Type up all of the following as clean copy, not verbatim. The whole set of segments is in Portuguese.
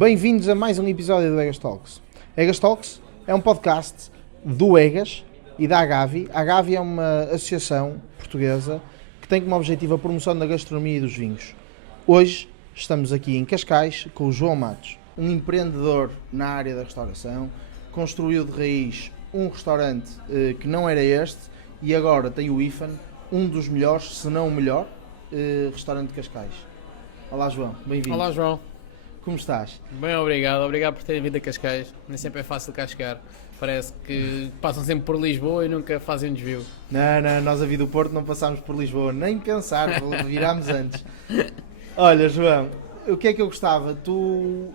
Bem-vindos a mais um episódio do Egas Talks. Egas Talks é um podcast do Egas e da Agavi. A Agavi é uma associação portuguesa que tem como objetivo a promoção da gastronomia e dos vinhos. Hoje estamos aqui em Cascais com o João Matos, um empreendedor na área da restauração, construiu de raiz um restaurante que não era este e agora tem o IFAN, um dos melhores, se não o melhor, restaurante de Cascais. Olá João, bem-vindo. Olá João, Como estás? bem obrigado por terem vindo a Cascais, nem sempre é fácil cá chegar, parece que passam sempre por Lisboa e nunca fazem um desvio. Não, nós a vida do Porto não passámos por Lisboa, nem pensar, virámos antes. Olha João, o que é que eu gostava? Tu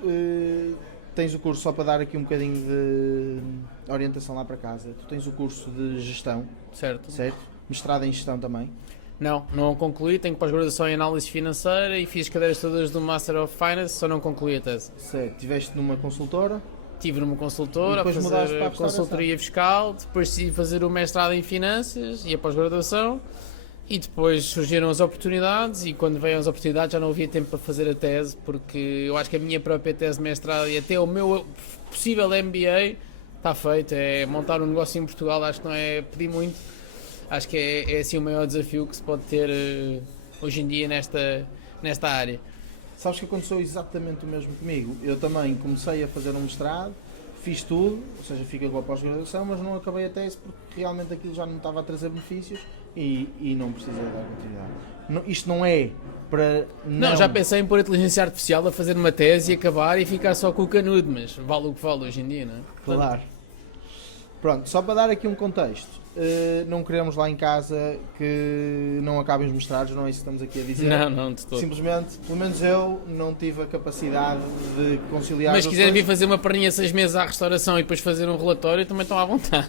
tens o curso, só para dar aqui um bocadinho de orientação lá para casa, tu tens o curso de gestão, Certo? certo? Mestrado em gestão também. Não concluí, tenho pós-graduação em análise financeira e fiz cadeiras todas do Master of Finance, só não concluí a tese. Certo, estiveste numa consultora. Estive numa consultora E a depois mudaste para a fazer restauração. consultoria fiscal, depois decidi fazer o mestrado em finanças e a pós-graduação e depois surgiram as oportunidades e quando veio as oportunidades já não havia tempo para fazer a tese porque eu acho que a minha própria tese de mestrado e até o meu possível MBA está feito, é montar um negócio em Portugal, acho que não é pedir muito, acho que é assim o maior desafio que se pode ter hoje em dia nesta área. Sabes que aconteceu exatamente o mesmo comigo. Eu também comecei a fazer um mestrado, fiz tudo, ou seja, fiquei com a pós-graduação, mas não acabei a tese porque realmente aquilo já não estava a trazer benefícios e não precisei dar continuidade. Isto não é para Não, já pensei em pôr a inteligência artificial a fazer uma tese e acabar e ficar só com o canudo, mas vale o que vale hoje em dia, não é? Claro. Pronto, só para dar aqui um contexto, não queremos lá em casa que não acabem os mestrados, não é isso que estamos aqui a dizer. Não, de todo. Simplesmente, pelo menos eu não tive a capacidade de conciliar Mas as se quiserem coisas. vir fazer uma perninha 6 meses à restauração e depois fazer um relatório, também estão à vontade.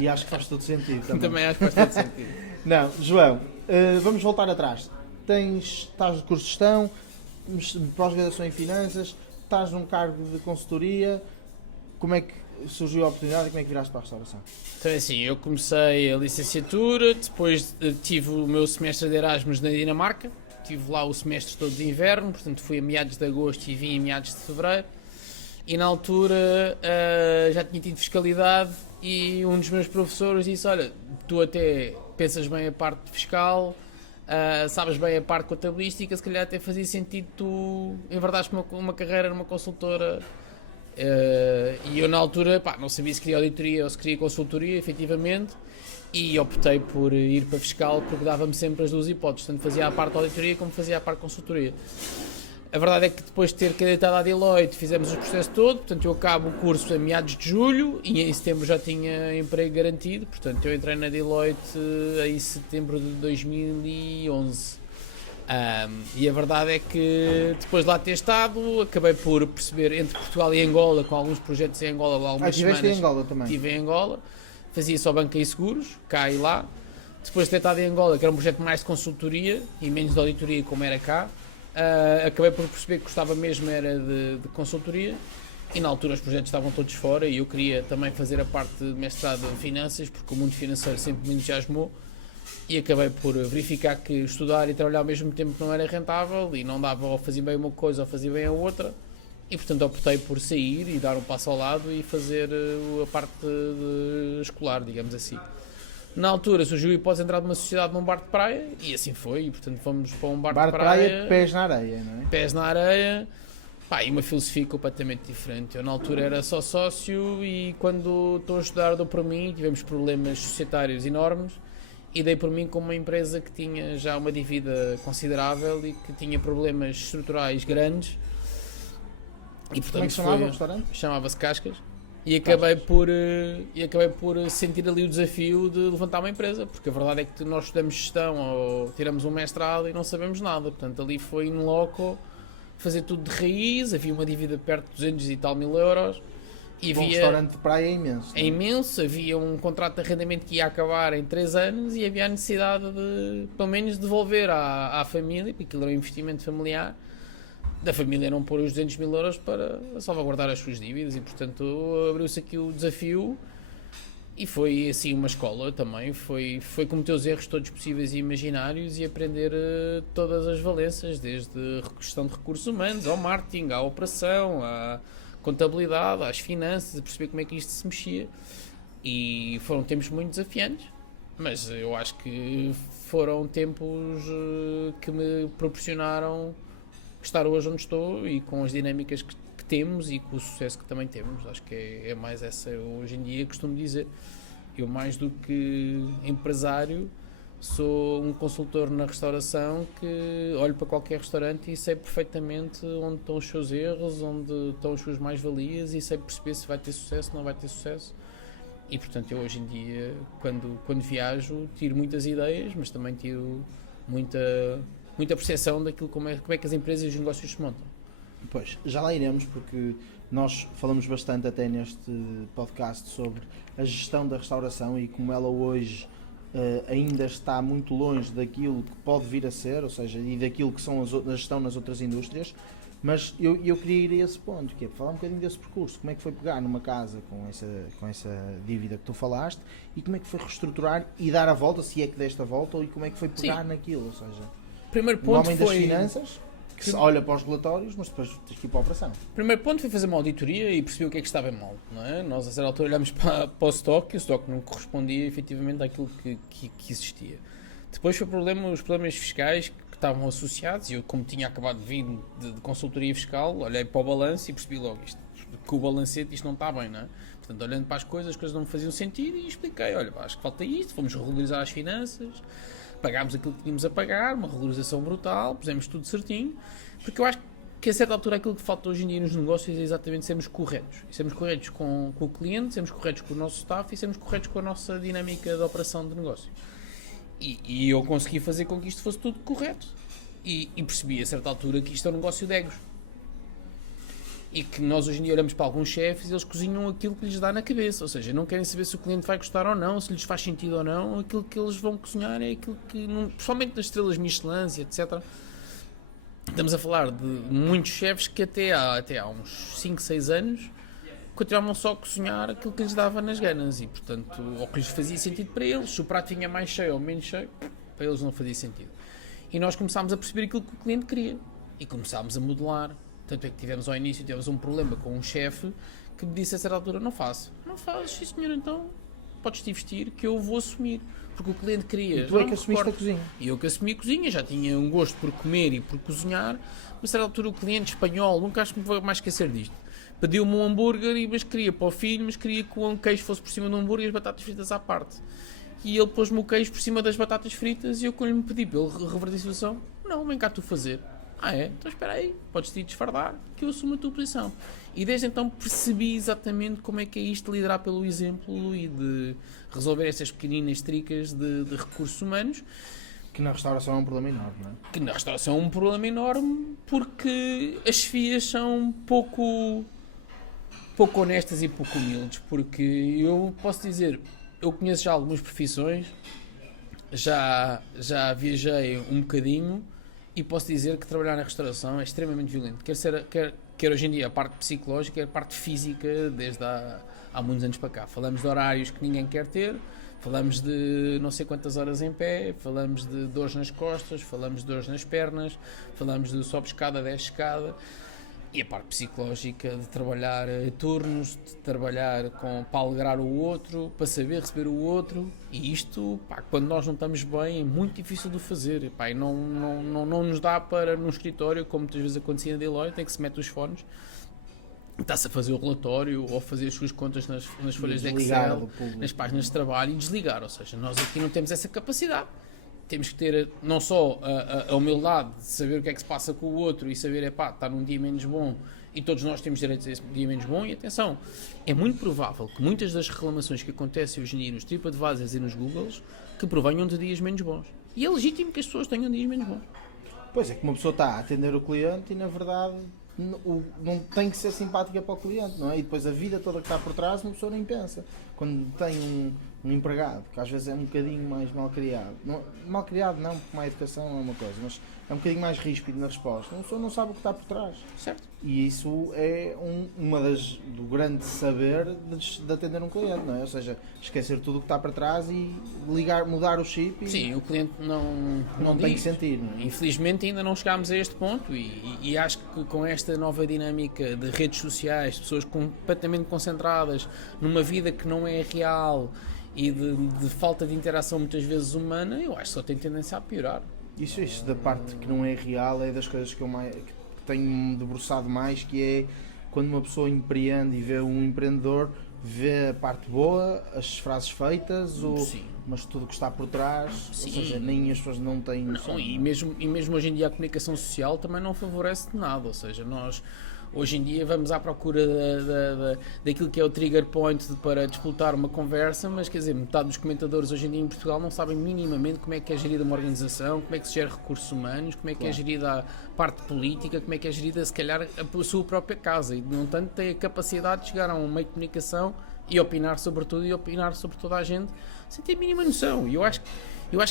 E acho que faz todo sentido também. Também acho que faz todo sentido. Não, João, vamos voltar atrás. Estás no curso de gestão, pós-graduação em finanças, estás num cargo de consultoria. Como é que surgiu a oportunidade e como é que viraste para a restauração? Então é assim, eu comecei a licenciatura, depois tive o meu semestre de Erasmus na Dinamarca, tive lá o semestre todo de inverno, portanto fui a meados de agosto e vim a meados de fevereiro. E na altura já tinha tido fiscalidade e um dos meus professores disse, olha, tu até pensas bem a parte fiscal, sabes bem a parte contabilística, se calhar até fazia sentido tu enverdares uma carreira numa consultora. E eu na altura não sabia se queria auditoria ou se queria consultoria, efetivamente, e optei por ir para fiscal porque dava-me sempre as duas hipóteses, tanto fazia a parte de auditoria como fazia a parte de consultoria. A verdade é que depois de ter candidatado à Deloitte fizemos o processo todo, portanto eu acabo o curso a meados de julho e em setembro já tinha emprego garantido, portanto eu entrei na Deloitte em setembro de 2011. E a verdade é que depois de lá ter estado, acabei por perceber entre Portugal e Angola, com alguns projetos em Angola, algumas Estiveste semanas. em Angola também? Estive em Angola, fazia só banca e seguros, cá e lá. Depois de ter estado em Angola, que era um projeto mais de consultoria e menos de auditoria, como era cá, acabei por perceber que gostava mesmo era de consultoria. E na altura os projetos estavam todos fora e eu queria também fazer a parte de mestrado em finanças, porque o mundo financeiro sempre me entusiasmou. E acabei por verificar que estudar e trabalhar ao mesmo tempo não era rentável e não dava ou fazia bem uma coisa ou fazia bem a outra e portanto optei por sair e dar um passo ao lado e fazer a parte escolar, digamos assim. Na altura surgiu a hipótese de entrar numa sociedade num bar de praia e assim foi e portanto fomos para um bar de praia, pés na areia, não é? pés na areia, e uma filosofia completamente diferente. Eu na altura era só sócio e quando estou a estudar dou por mim, tivemos problemas societários enormes e dei por mim com uma empresa que tinha já uma dívida considerável e que tinha problemas estruturais grandes. E, portanto, Como é que se chamava o restaurante? Chamava-se Cascas. E acabei por sentir ali o desafio de levantar uma empresa, porque a verdade é que nós estudamos gestão ou tiramos um mestrado e não sabemos nada. Portanto, ali foi in loco fazer tudo de raiz, havia uma dívida perto de 200 e tal mil euros. E Um restaurante de praia é imenso. é imenso, havia um contrato de arrendamento que ia acabar em 3 anos e havia a necessidade de, pelo menos, devolver à família, porque aquilo era um investimento familiar, da família não pôr os 200 mil euros para salvaguardar as suas dívidas e, portanto, abriu-se aqui o desafio E foi assim uma escola também, foi cometer os erros todos possíveis e imaginários e aprender todas as valências, desde gestão de recursos humanos, ao marketing, à operação, à contabilidade, às finanças, a perceber como é que isto se mexia. E foram tempos muito desafiantes, mas eu acho que foram tempos que me proporcionaram estar hoje onde estou e com as dinâmicas que temos e com o sucesso que também temos. Acho que é mais essa, eu, hoje em dia costumo dizer, eu mais do que empresário sou um consultor na restauração que olho para qualquer restaurante e sei perfeitamente onde estão os seus erros, onde estão as suas mais-valias e sei perceber se vai ter sucesso ou não vai ter sucesso. E portanto eu hoje em dia, quando viajo, tiro muitas ideias, mas também tiro muita percepção daquilo como é que as empresas e os negócios se montam. Pois, já lá iremos, porque nós falamos bastante até neste podcast sobre a gestão da restauração e como ela hoje ainda está muito longe daquilo que pode vir a ser, ou seja, e daquilo que são a gestão nas outras indústrias, mas eu queria ir a esse ponto, que é falar um bocadinho desse percurso, como é que foi pegar numa casa com essa dívida que tu falaste e como é que foi reestruturar e dar a volta, se é que deste a volta, e como é que foi pegar Sim. naquilo, ou seja, Primeiro o ponto homem foi... das finanças que se olha para os relatórios, mas depois tens que ir para a operação. Primeiro ponto foi fazer uma auditoria e perceber o que é que estava mal, não é? Nós a certa altura olhámos para o stock e o stock não correspondia efetivamente àquilo que existia. Depois foi os problemas fiscais que estavam associados e eu, como tinha acabado de vir de consultoria fiscal, olhei para o balanço e percebi logo que o balancete isto não está bem, não é? Portanto, olhando para as coisas não me faziam sentido e expliquei, olha, acho que falta isto, fomos regularizar as finanças, pagámos aquilo que tínhamos a pagar, uma regularização brutal, pusemos tudo certinho, porque eu acho que a certa altura aquilo que falta hoje em dia nos negócios é exatamente sermos corretos. E sermos corretos com o cliente, sermos corretos com o nosso staff e sermos corretos com a nossa dinâmica de operação de negócio. E eu consegui fazer com que isto fosse tudo correto. E percebi a certa altura que isto é um negócio de egos. E que nós hoje em dia olhamos para alguns chefes e eles cozinham aquilo que lhes dá na cabeça, ou seja, não querem saber se o cliente vai gostar ou não, se lhes faz sentido ou não, aquilo que eles vão cozinhar é aquilo que, principalmente nas estrelas Michelin, etc. Estamos a falar de muitos chefes que até há uns 5, 6 anos continuavam só a cozinhar aquilo que lhes dava nas ganas e, portanto, ou que lhes fazia sentido para eles, se o prato vinha mais cheio ou menos cheio, para eles não fazia sentido. E nós começámos a perceber aquilo que o cliente queria e começámos a modelar. Tanto é que tivemos ao início um problema com um chefe que me disse a certa altura, não fazes, sim senhor, então podes-te investir que eu vou assumir, porque o cliente queria. E tu é que assumiste a cozinha. E eu que assumi a cozinha, já tinha um gosto por comer e por cozinhar, mas a certa altura o cliente espanhol, nunca acho que me vou mais esquecer disto, pediu-me um hambúrguer, mas queria para o filho, mas queria que o queijo fosse por cima do hambúrguer e as batatas fritas à parte. E ele pôs-me o queijo por cima das batatas fritas e eu quando lhe pedi para ele reverter a situação, não, vem cá tu fazer. Ah é? Então espera aí, podes-te ir desfardar que eu assumo a tua posição. E desde então percebi exatamente como é que é isto de liderar pelo exemplo e de resolver estas pequeninas tricas de recursos humanos. Que na restauração é um problema enorme, não é? Que na restauração é um problema enorme porque as chefias são pouco honestas e pouco humildes. Porque eu posso dizer, eu conheço já algumas profissões, já viajei um bocadinho, e posso dizer que trabalhar na restauração é extremamente violento. Quer hoje em dia a parte psicológica, a parte física, desde há muitos anos para cá. Falamos de horários que ninguém quer ter, falamos de não sei quantas horas em pé, falamos de dores nas costas, falamos de dores nas pernas, falamos de sobe escada, desce escada. E a parte psicológica de trabalhar turnos, de trabalhar para alegrar o outro, para saber receber o outro. E isto, quando nós não estamos bem, é muito difícil de fazer. E não nos dá para, num escritório, como muitas vezes acontecia na Deloitte, tem que se mete os fones, está-se a fazer o relatório ou a fazer as suas contas nas folhas de Excel, nas páginas de trabalho e desligar. Ou seja, nós aqui não temos essa capacidade. Temos que ter não só a humildade de saber o que é que se passa com o outro e saber, está num dia menos bom e todos nós temos direito a esse dia menos bom. E atenção, é muito provável que muitas das reclamações que acontecem hoje em dia nos TripAdvisors e nos Googles que provenham de dias menos bons. E é legítimo que as pessoas tenham dias menos bons. Pois é, que uma pessoa está a atender o cliente e na verdade não tem que ser simpática para o cliente, não é? E depois a vida toda que está por trás uma pessoa nem pensa. quando tem um empregado, que às vezes é um bocadinho mais mal criado, mal criado não, porque má educação é uma coisa, mas é um bocadinho mais ríspido na resposta, uma pessoa não sabe o que está por trás. Certo. E isso é do grande saber de atender um cliente, não é? Ou seja, esquecer tudo o que está para trás e mudar o chip. Sim, o cliente não tem diz. que sentir. Não é? Infelizmente ainda não chegámos a este ponto e acho que com esta nova dinâmica de redes sociais, pessoas completamente concentradas numa vida que não é real e de falta de interação muitas vezes humana, eu acho que só tem tendência a piorar. Isso da parte que não é real é das coisas que eu tenho debruçado mais, que é quando uma pessoa empreende e vê um empreendedor, vê a parte boa, as frases feitas, mas tudo o que está por trás. Sim. Ou seja, nem as pessoas não têm noção. E mesmo hoje em dia a comunicação social também não favorece de nada, ou seja, nós hoje em dia vamos à procura daquilo que é o trigger point para disputar uma conversa, mas quer dizer, metade dos comentadores hoje em dia em Portugal não sabem minimamente como é que é gerida uma organização, como é que se gera recursos humanos, como é que é gerida a parte política, como é que é gerida se calhar a sua própria casa, e não tanto tem a capacidade de chegar a um meio de comunicação e opinar sobre tudo e opinar sobre toda a gente sem ter a mínima noção. E eu acho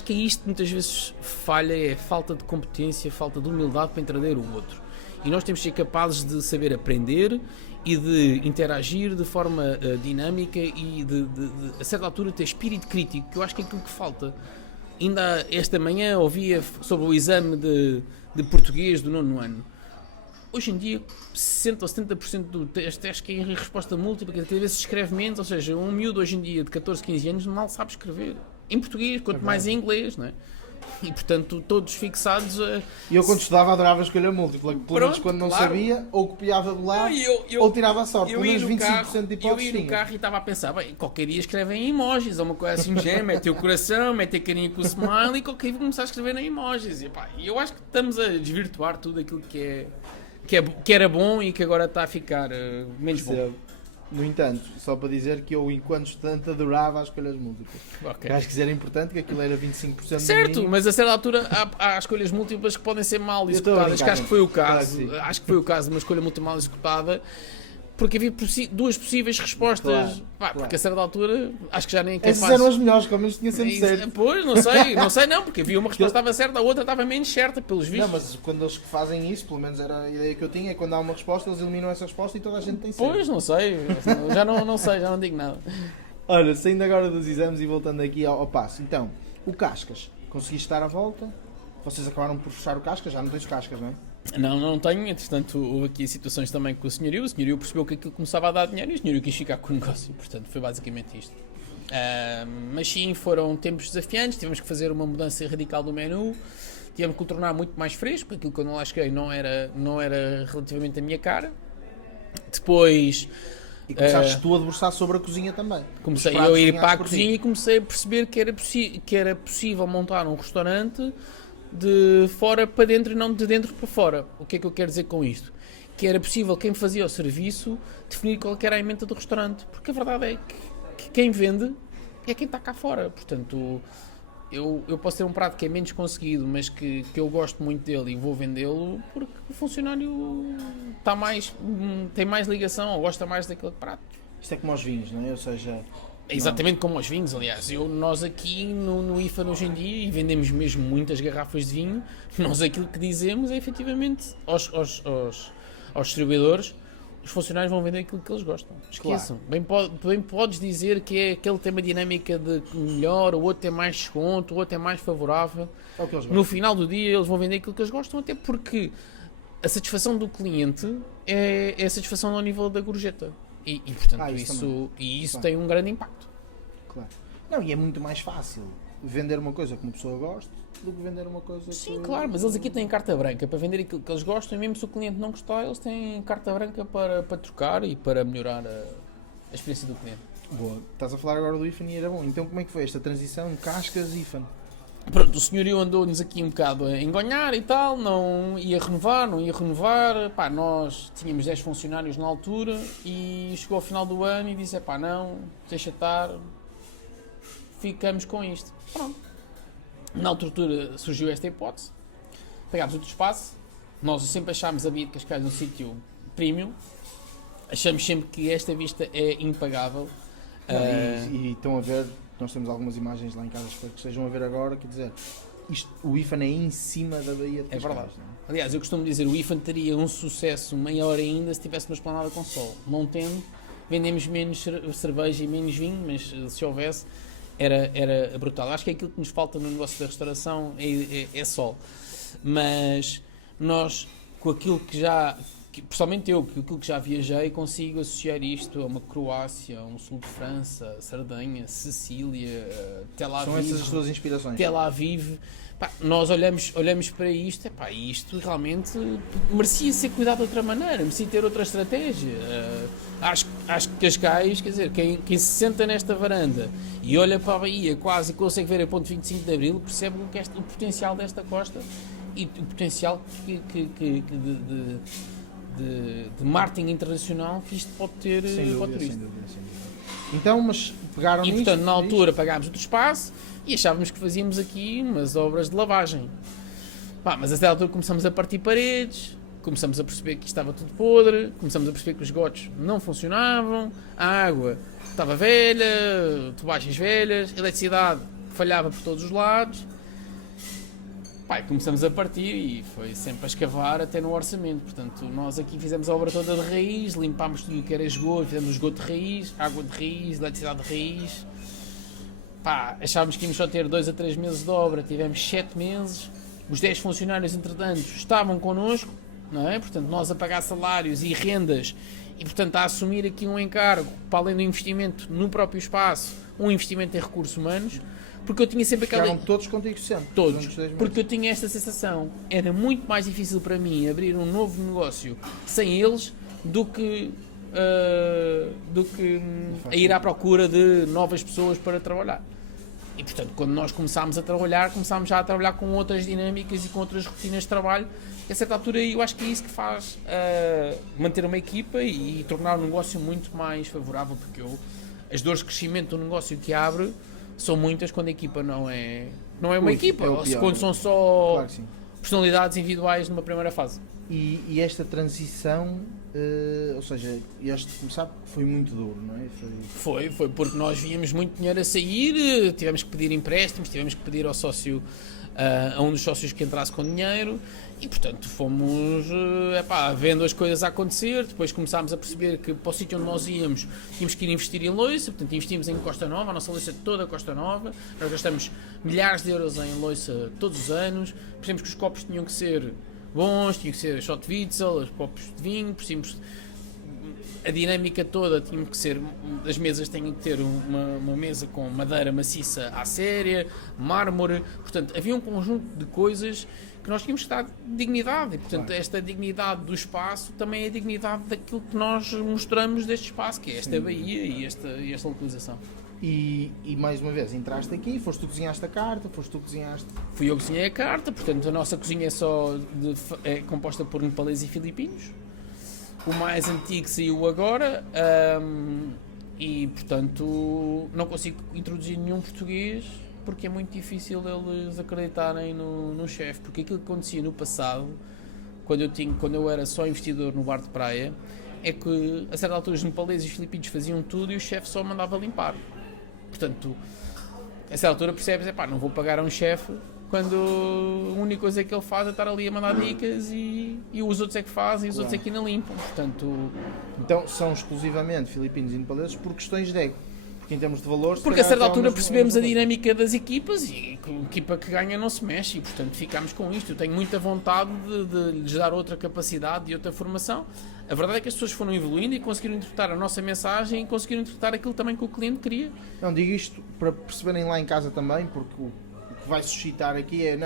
que é isto que muitas vezes falha, é falta de competência, falta de humildade para entender o outro. E nós temos de ser capazes de saber aprender e de interagir de forma dinâmica e a certa altura ter espírito crítico, que eu acho que é aquilo que falta. Ainda esta manhã ouvia sobre o exame de português do 9º ano. Hoje em dia, 60% ou 70% do teste que é em resposta múltipla, cada vez se escreve menos, ou seja, um miúdo hoje em dia de 14, 15 anos mal sabe escrever. Em português, quanto mais em inglês, não é? E portanto todos fixados a... E eu quando estudava adorava a escolha múltipla, pelo menos quando não sabia, ou copiava de lá, ou tirava a sorte, pelo menos 25% de hipóteses. Eu ia no carro e estava a pensar, bem, qualquer dia escrevem em emojis, ou uma coisa assim de género, mete o coração, mete a carinha com o smile, e qualquer dia começar a escrever em emojis. E eu acho que estamos a desvirtuar tudo aquilo que era bom e que agora está a ficar menos bom. No entanto, só para dizer que eu, enquanto estudante, adorava as escolhas múltiplas. Okay. Acho que isso era importante, que aquilo era 25% certo, mas a certa altura há escolhas múltiplas que podem ser mal executadas, que acho que foi o caso. Claro, acho que foi o caso de uma escolha muito mal executada, porque havia duas possíveis respostas. Claro. Porque a certa altura acho que já nem é capaz. Essas eram as melhores, que ao menos tinha sempre certo. Pois, não sei não, porque havia uma resposta que estava certa, a outra estava menos certa, pelos vistos. Não, mas quando eles fazem isso, pelo menos era a ideia que eu tinha, é quando há uma resposta, eles eliminam essa resposta e toda a gente tem certo. Pois, não sei, já não digo nada. Olha, saindo agora dos exames e voltando aqui ao passo. Então, o Cascas, conseguiste dar a volta? Vocês acabaram por fechar o Cascas? Já não tens Cascas, não é? Não tenho, entretanto houve aqui situações também com o senhorio percebeu que aquilo começava a dar dinheiro e o senhorio quis ficar com o negócio, portanto foi basicamente isto. Mas sim, foram tempos desafiantes, tivemos que fazer uma mudança radical do menu, tivemos que o tornar muito mais fresco, porque aquilo que eu não lá cheguei não era relativamente a minha cara. Depois... E começaste tu a debruçar sobre a cozinha também. Comecei a ir para a cozinha e comecei a perceber que era possível montar um restaurante de fora para dentro e não de dentro para fora. O que é que eu quero dizer com isto? Que era possível quem fazia o serviço definir qual era a emenda do restaurante, porque a verdade é que quem vende é quem está cá fora. Portanto, eu posso ter um prato que é menos conseguido, mas que eu gosto muito dele e vou vendê-lo porque o funcionário tem mais ligação ou gosta mais daquele prato. Isto é como aos vinhos, não é? Ou seja... É exatamente como aos vinhos, aliás. Nós aqui no IFA hoje em dia, e vendemos mesmo muitas garrafas de vinho, nós aquilo que dizemos é efetivamente aos distribuidores, os funcionários vão vender aquilo que eles gostam. Esqueçam. Claro. Bem podes dizer que é aquele tema dinâmica de melhor, o outro tem mais desconto, o outro é mais favorável. No final do dia eles vão vender aquilo que eles gostam, até porque a satisfação do cliente é a satisfação ao nível da gorjeta. E portanto, isso tem um grande impacto. Claro. Não, e é muito mais fácil vender uma coisa que uma pessoa gosta do que vender uma coisa Sim, claro, mas eles aqui têm carta branca para vender aquilo que eles gostam e mesmo se o cliente não gostar, eles têm carta branca para trocar e para melhorar a experiência do cliente. Boa. Estás a falar agora do IFAN e era bom. Então como é que foi esta transição Cascas IFAN? Pronto, o senhorio andou-nos aqui um bocado a engonhar e tal, não ia renovar. Pá, nós tínhamos 10 funcionários na altura e chegou ao final do ano e disse, pá, não, deixa estar, ficamos com isto. Pronto. Na altura surgiu esta hipótese, pegámos outro espaço, nós sempre achámos a Baía de Cascais um sítio premium, achamos sempre que esta vista é impagável. E estão a ver, nós temos algumas imagens lá em casa, espero que estejam a ver agora, quer dizer, o IFAN é em cima da Baía de Cascais. É verdade. Aliás, eu costumo dizer, o IFAN teria um sucesso maior ainda se tivesse uma esplanada com sol. Não tendo, vendemos menos cerveja e menos vinho, mas se houvesse, era brutal. Acho que é aquilo que nos falta no negócio da restauração é sol. Mas nós, com aquilo que já... Pessoalmente eu, com aquilo que já viajei, consigo associar isto a uma Croácia, a um sul de França, Sardenha, Sicília, Tel Aviv. São essas as suas inspirações. Tel Aviv. Pá, nós olhamos para isto, e isto realmente merecia ser cuidado de outra maneira, merecia ter outra estratégia. Acho que Cascais, quer dizer, quem se senta nesta varanda e olha para a Bahia quase consegue ver a ponte 25 de Abril, percebe o potencial desta costa e o potencial de marketing internacional que isto pode ter para o turismo. Então, mas pegaram nisto, portanto, na altura pagámos outro espaço e achávamos que fazíamos aqui umas obras de lavagem. Mas a certa altura começamos a partir paredes, começamos a perceber que estava tudo podre, começamos a perceber que os esgotos não funcionavam, a água estava velha, tubagens velhas, a eletricidade falhava por todos os lados. Começamos a partir e foi sempre a escavar até no orçamento. Portanto, nós aqui fizemos a obra toda de raiz, limpámos tudo o que era esgoto, fizemos o esgoto de raiz, água de raiz, eletricidade de raiz. Achávamos que íamos só ter 2 a 3 meses de obra, tivemos 7 meses. Os 10 funcionários, entretanto, estavam connosco, não é? Portanto, nós a pagar salários e rendas e, portanto, a assumir aqui um encargo, para além do investimento no próprio espaço, um investimento em recursos humanos. Porque eu tinha sempre aquela... Ficaram todos contigo sempre. Todos. Porque eu tinha esta sensação. Era muito mais difícil para mim abrir um novo negócio sem eles do que a ir à procura de novas pessoas para trabalhar. E, portanto, quando nós começámos já a trabalhar com outras dinâmicas e com outras rotinas de trabalho. A certa altura, eu acho que é isso que faz manter uma equipa e tornar o negócio muito mais favorável. Porque as dores de crescimento do negócio que abre são muitas quando a equipa não é uma equipa, ou quando são só personalidades individuais numa primeira fase. E esta transição, ou seja, este começar foi muito duro, não é? Foi porque nós víamos muito dinheiro a sair, tivemos que pedir empréstimos, tivemos que pedir ao sócio, a um dos sócios que entrasse com dinheiro e, portanto, fomos vendo as coisas a acontecer. Depois começámos a perceber que para o sítio onde nós íamos tínhamos que ir investir em loiça, portanto investimos em Costa Nova, a nossa loiça toda Costa Nova. Nós gastamos milhares de euros em loiça todos os anos, percebemos que os copos tinham que ser bons, tinham que ser shot Witzel, os copos de vinho, percebemos a dinâmica toda tinha que ser, as mesas têm que ter uma mesa com madeira maciça à séria, mármore, portanto havia um conjunto de coisas que nós tínhamos que dar dignidade e, portanto, esta dignidade do espaço também é a dignidade daquilo que nós mostramos deste espaço, que é esta Baía e esta localização. E mais uma vez, entraste aqui, foste tu que cozinhaste a carta, Fui eu que cozinhei a carta, portanto a nossa cozinha é composta por nepaleses e filipinos. O mais antigo saiu agora e, portanto, não consigo introduzir nenhum português porque é muito difícil eles acreditarem no chefe. Porque aquilo que acontecia no passado, quando eu era só investidor no bar de praia, é que a certa altura os nepaleses e os filipinos faziam tudo e o chefe só mandava limpar. Portanto, a certa altura percebes, não vou pagar a um chefe quando a única coisa que ele faz é estar ali a mandar dicas e os outros é que fazem e os outros é que ainda limpam. Portanto, então são exclusivamente filipinos e nepaleses por questões de ego. Porque em termos de valores... Porque a certa altura percebemos a dinâmica das equipas e a equipa que ganha não se mexe e, portanto, ficámos com isto. Eu tenho muita vontade de lhes dar outra capacidade e outra formação. A verdade é que as pessoas foram evoluindo e conseguiram interpretar a nossa mensagem e conseguiram interpretar aquilo também que o cliente queria. Não, digo isto para perceberem lá em casa também, porque o que vai suscitar aqui ele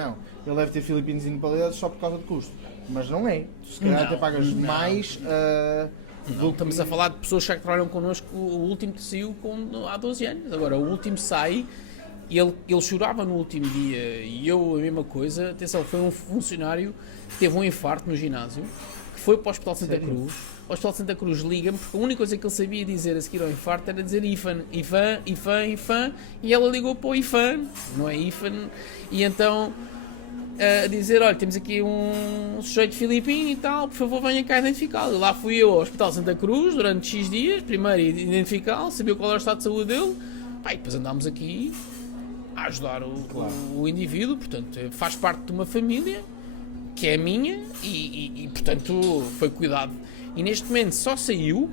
deve ter filipinos e nepaleses só por causa de custo. Mas não é. Se calhar até pagas mais... Não, estamos a falar de pessoas que já trabalham connosco. O último que saiu há 12 anos. Agora, o último sai e ele chorava no último dia. E eu, a mesma coisa. Atenção, foi um funcionário que teve um infarto no ginásio, que foi para o Hospital de Santa Cruz. O Hospital de Santa Cruz liga-me, porque a única coisa que ele sabia dizer a seguir ao infarto era dizer IFAN, IFAN, IFAN, IFAN. E ela ligou para o IFAN, não é IFAN. E então a dizer, olha, temos aqui um sujeito filipino e tal, por favor venha cá identificá-lo. Lá fui eu ao Hospital Santa Cruz durante X dias, primeiro identificá-lo, saber qual era o estado de saúde dele, pá, e depois andámos aqui a ajudar o indivíduo, portanto, faz parte de uma família que é a minha e portanto, foi cuidado. E neste momento só saiu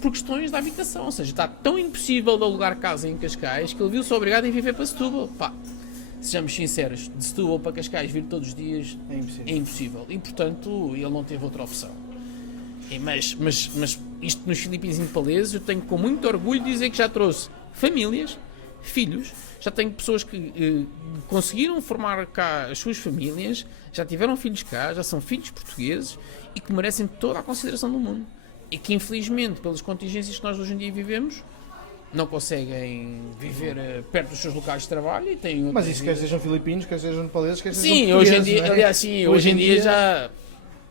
por questões da habitação, ou seja, está tão impossível de alugar casa em Cascais que ele viu-se obrigado a viver para Setúbal. Pá, sejamos sinceros, de Setúbal para Cascais vir todos os dias é impossível. E portanto, ele não teve outra opção. Mas isto nos Filipinos Impaleses, eu tenho com muito orgulho de dizer que já trouxe famílias, filhos, já tenho pessoas que conseguiram formar cá as suas famílias, já tiveram filhos cá, já são filhos portugueses e que merecem toda a consideração do mundo. E que infelizmente, pelas contingências que nós hoje em dia vivemos, não conseguem viver perto dos seus locais de trabalho e têm Mas isso quer sejam filipinos, quer sejam nepaleses, quer sejam sim, portugueses, hoje em dia, não é? aliás, sim, hoje em dia já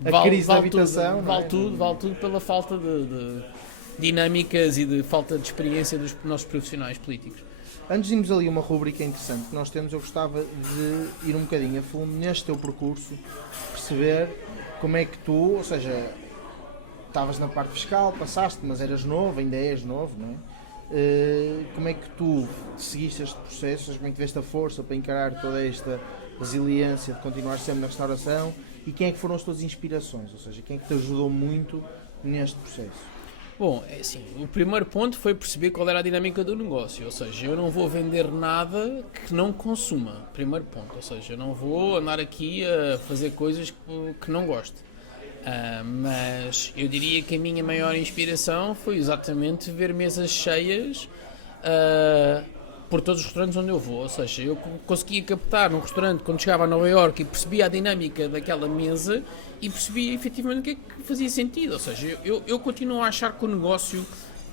a crise da habitação vale tudo pela falta de dinâmicas e de falta de experiência dos nossos profissionais políticos. Antes de irmos ali uma rubrica interessante que nós temos, eu gostava de ir um bocadinho a fundo neste teu percurso, perceber como é que tu, ou seja, estavas na parte fiscal, passaste, mas eras novo, ainda és novo, não é? Como é que tu seguiste este processo, como é que tiveste a força para encarar toda esta resiliência de continuar sempre na restauração e quem é que foram as tuas inspirações, ou seja, quem é que te ajudou muito neste processo? Bom, é assim, o primeiro ponto foi perceber qual era a dinâmica do negócio, ou seja, eu não vou vender nada que não consuma, primeiro ponto, ou seja, eu não vou andar aqui a fazer coisas que não gosto. Mas eu diria que a minha maior inspiração foi exatamente ver mesas cheias por todos os restaurantes onde eu vou, ou seja, eu conseguia captar num restaurante quando chegava a Nova Iorque e percebia a dinâmica daquela mesa e percebia efetivamente o que é que fazia sentido, ou seja, eu continuo a achar que o negócio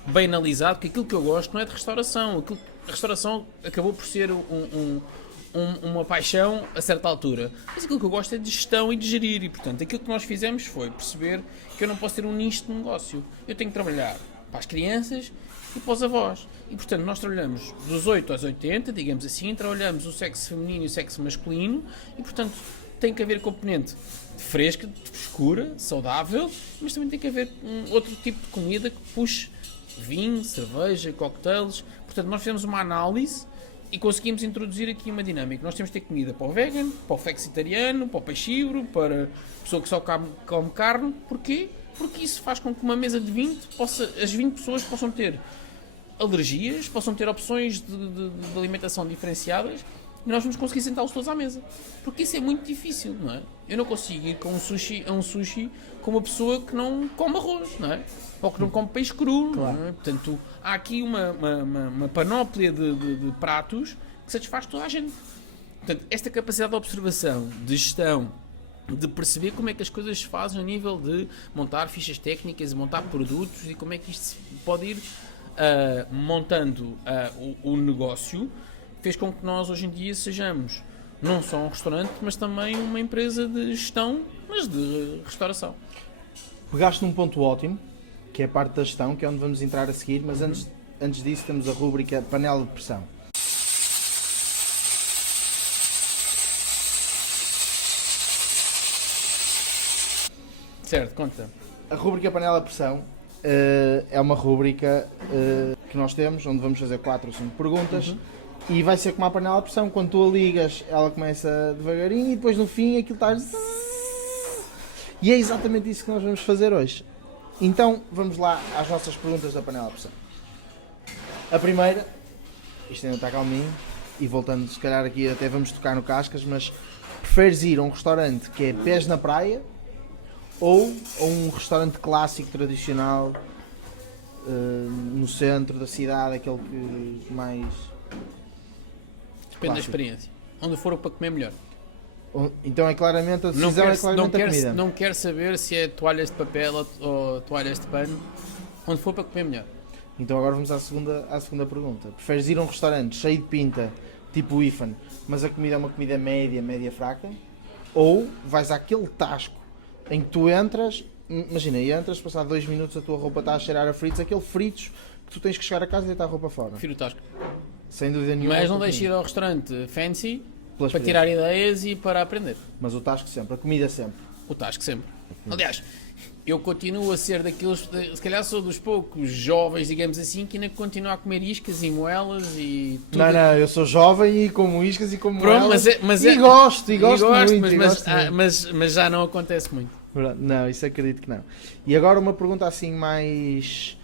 bem analisado, que aquilo que eu gosto não é de restauração, a restauração acabou por ser uma paixão a certa altura, mas aquilo que eu gosto é de gestão e de gerir e portanto aquilo que nós fizemos foi perceber que eu não posso ter um nicho de negócio, eu tenho que trabalhar para as crianças e para os avós e portanto nós trabalhamos dos 8 aos 80, digamos assim, trabalhamos o sexo feminino e o sexo masculino e portanto tem que haver componente fresca, escura, saudável, mas também tem que haver outro tipo de comida que puxe vinho, cerveja, cocktails, portanto nós fizemos uma análise e conseguimos introduzir aqui uma dinâmica. Nós temos de ter comida para o vegan, para o flexitariano, para o peixívoro, para a pessoa que só come carne. Porquê? Porque isso faz com que uma mesa de 20, as 20 pessoas possam ter alergias, possam ter opções de alimentação diferenciadas e nós vamos conseguir sentá-los todos à mesa. Porque isso é muito difícil, não é? Eu não consigo ir com um sushi com uma pessoa que não come arroz, não é? Ou que não come peixe cru, claro. Não é? Portanto, há aqui uma panóplia de pratos que satisfaz toda a gente. Portanto, esta capacidade de observação, de gestão, de perceber como é que as coisas se fazem a nível de montar fichas técnicas, montar produtos e como é que isto pode ir montando o negócio, fez com que nós hoje em dia sejamos não só um restaurante, mas também uma empresa de gestão, mas de restauração. Pegaste num ponto ótimo, que é a parte da gestão, que é onde vamos entrar a seguir, mas antes disso temos a rúbrica Panela de Pressão. Certo, conta. A rúbrica Panela de Pressão é uma rúbrica que nós temos, onde vamos fazer 4 ou 5 perguntas e vai ser como a panela de pressão, quando tu a ligas ela começa devagarinho e depois no fim aquilo está... E é exatamente isso que nós vamos fazer hoje. Então vamos lá às nossas perguntas da panela de pressão. A primeira, isto ainda está calminho e voltando se calhar aqui até vamos tocar no cascas, mas preferes ir a um restaurante que é pés na praia ou a um restaurante clássico, tradicional, no centro da cidade, aquele que mais... Depende da experiência. Onde for para comer melhor. Então é claramente a decisão, é claramente a comida. Não quero saber se é toalhas de papel ou toalhas de pano. Onde for para comer melhor. Então agora vamos à segunda pergunta. Preferes ir a um restaurante cheio de pinta, tipo o IFAN, mas a comida é uma comida média fraca? Ou vais àquele tasco em que tu entras, imagina, entras, passado 2 minutos a tua roupa está a cheirar a fritos, aquele fritos que tu tens que chegar a casa e deitar a roupa fora. Prefiro o tasco. Sem dúvida nenhuma. Mas não deixes ir ao restaurante fancy Pela para experiência. tirar ideias e para aprender. Mas o tasco sempre, a comida sempre. O tasco sempre. Aliás, eu continuo a ser daqueles, se calhar sou dos poucos jovens, digamos assim, que ainda continuo a comer iscas e moelas e tudo. Não, eu sou jovem e como iscas e como Pronto, elas. mas E gosto muito. mas já não acontece muito. Não, isso acredito que não. E agora uma pergunta assim mais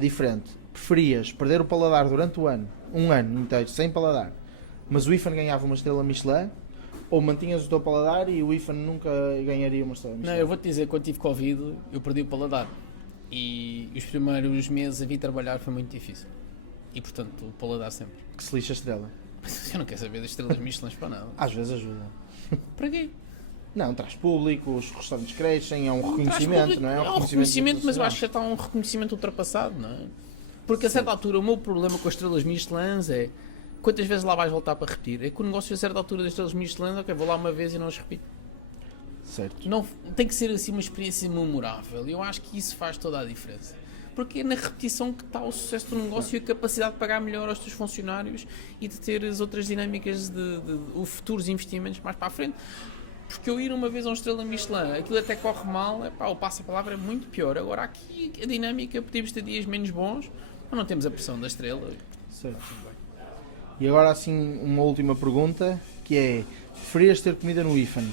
diferente. Preferias perder o paladar durante o ano, um ano inteiro, sem paladar, mas o IFAN ganhava uma estrela Michelin, ou mantinhas o teu paladar e o IFAN nunca ganharia uma estrela Michelin? Não, eu vou-te dizer, quando tive Covid, eu perdi o paladar. E os primeiros meses a vir trabalhar foi muito difícil. E portanto, o paladar sempre. Que se lixa a estrela. Eu não quero saber das estrelas Michelin para nada. Às vezes ajuda. Para quê? Não, traz público, os restaurantes crescem, é um Traz reconhecimento, público, não é? É um reconhecimento, mas eu acho que já está um reconhecimento ultrapassado, não é? Porque a certa altura o meu problema com as estrelas Michelin é quantas vezes lá vais voltar para repetir? É que o negócio a certa altura das estrelas Michelin, ok, vou lá uma vez e não as repito. Certo. Não, tem que ser assim uma experiência memorável. Eu acho que isso faz toda a diferença. Porque é na repetição que está o sucesso do negócio e a capacidade de pagar melhor aos teus funcionários e de ter as outras dinâmicas de futuros investimentos mais para a frente. Porque eu ir uma vez a uma estrela Michelin, aquilo até corre mal, o passo-a-palavra é muito pior. Agora aqui a dinâmica, podemos ter dias menos bons, mas não temos a pressão da estrela. Certo. E agora assim uma última pergunta, que é, preferias ter comida no IFAN?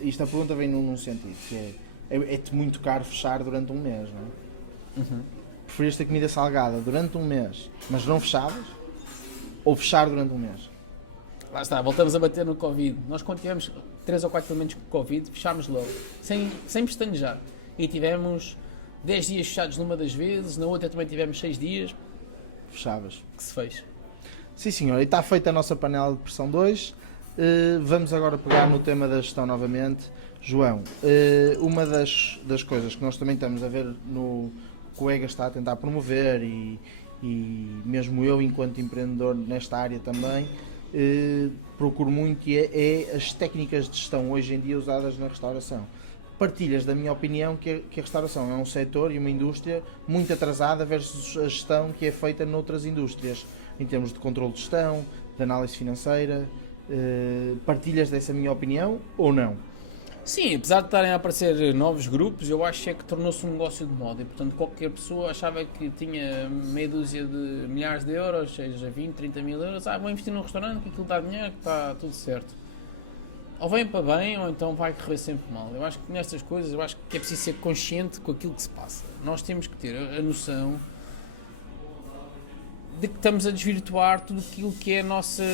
Esta pergunta vem num sentido, que é-te muito caro fechar durante um mês, não é? Uhum. Preferias ter comida salgada durante um mês, mas não fechavas? Ou fechar durante um mês? Lá está, voltamos a bater no Covid. Nós quando tivemos 3 ou 4 elementos com Covid, fechámos logo, sem pestanejar. E tivemos 10 dias fechados numa das vezes, na outra também tivemos 6 dias, Fechavas. que se fez. Sim senhor, e está feita a nossa panela de pressão 2. Vamos agora pegar no tema da gestão novamente. João, uma das coisas que nós também estamos a ver no que o EGA está a tentar promover e mesmo eu enquanto empreendedor nesta área também, procuro muito e é as técnicas de gestão hoje em dia usadas na restauração. Partilhas da minha opinião que a restauração é um setor e uma indústria muito atrasada versus a gestão que é feita noutras indústrias, em termos de controle de gestão, de análise financeira. Partilhas dessa minha opinião ou não? Sim, apesar de estarem a aparecer novos grupos, eu acho que tornou-se um negócio de moda e, portanto, qualquer pessoa achava que tinha meia dúzia de milhares de euros, seja 20, 30 mil euros, vou investir num restaurante, que aquilo dá dinheiro, que está tudo certo. Ou vem para bem, ou então vai correr sempre mal. Eu acho que nestas coisas, eu acho que é preciso ser consciente com aquilo que se passa. Nós temos que ter a noção de que estamos a desvirtuar tudo aquilo que é a nossa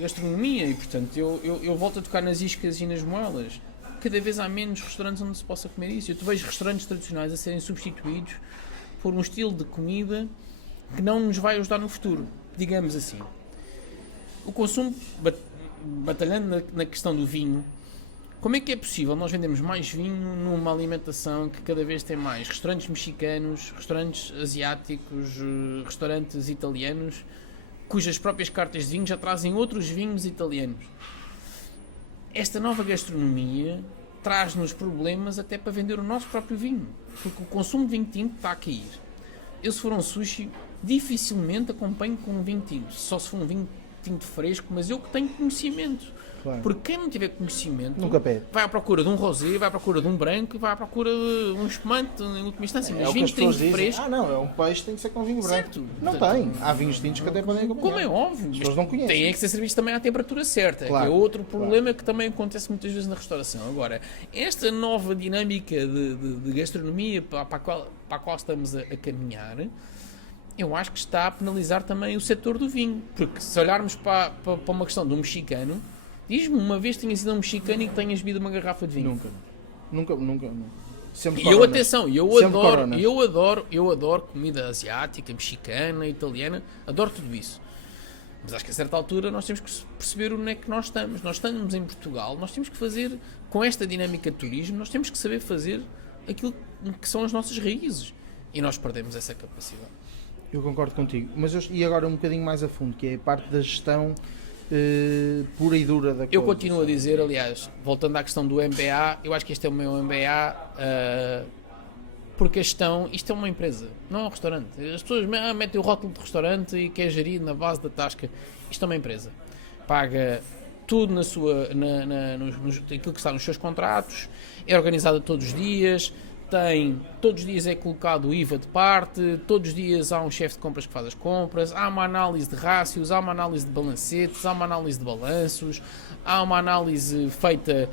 gastronomia e, portanto, eu volto a tocar nas iscas e nas moelas. Cada vez há menos restaurantes onde se possa comer isso. Eu vejo restaurantes tradicionais a serem substituídos por um estilo de comida que não nos vai ajudar no futuro, digamos assim. O consumo, batalhando na questão do vinho, como é que é possível nós vendemos mais vinho numa alimentação que cada vez tem mais restaurantes mexicanos, restaurantes asiáticos, restaurantes italianos, cujas próprias cartas de vinho já trazem outros vinhos italianos? Esta nova gastronomia traz-nos problemas até para vender o nosso próprio vinho, porque o consumo de vinho tinto está a cair. Eu, se for um sushi, dificilmente acompanho com um vinho tinto, só se for um vinho tinto fresco, mas eu que tenho conhecimento. Claro. Porque quem não tiver conhecimento nunca pede. Vai à procura de um rosé, vai à procura de um branco e vai à procura de um espumante em última instância. Mas vinho tinto fresco. Não, é um peixe, tem que ser com vinho branco. Não tem. Há vinhos tintos que até podem acompanhar. Como é óbvio. As pessoas não conhecem. Tem que ser servido também à temperatura certa. Claro. Que é outro problema que também acontece muitas vezes na restauração. Agora, esta nova dinâmica de gastronomia para a qual estamos a caminhar, eu acho que está a penalizar também o setor do vinho. Porque se olharmos para uma questão do mexicano, diz-me uma vez que tenhas ido a um mexicano e que tenhas bebido uma garrafa de vinho. Nunca. Sempre e eu, atenção, eu adoro comida asiática, mexicana, italiana, adoro tudo isso. Mas acho que a certa altura nós temos que perceber onde é que nós estamos. Nós estamos em Portugal, nós temos que fazer, com esta dinâmica de turismo, nós temos que saber fazer aquilo que são as nossas raízes. E nós perdemos essa capacidade. Eu concordo contigo. E agora um bocadinho mais a fundo, que é a parte da gestão pura e dura da coisa. Eu continuo a dizer, aliás, voltando à questão do MBA, eu acho que este é o meu MBA porque isto é uma empresa, não é um restaurante. As pessoas metem o rótulo de restaurante e que é gerido na base da tasca. Isto é uma empresa. paga tudo na sua, aquilo que está nos seus contratos, é organizada todos os dias, todos os dias é colocado o IVA de parte, todos os dias há um chefe de compras que faz as compras, há uma análise de rácios, há uma análise de balancetes, há uma análise de balanços, há uma análise feita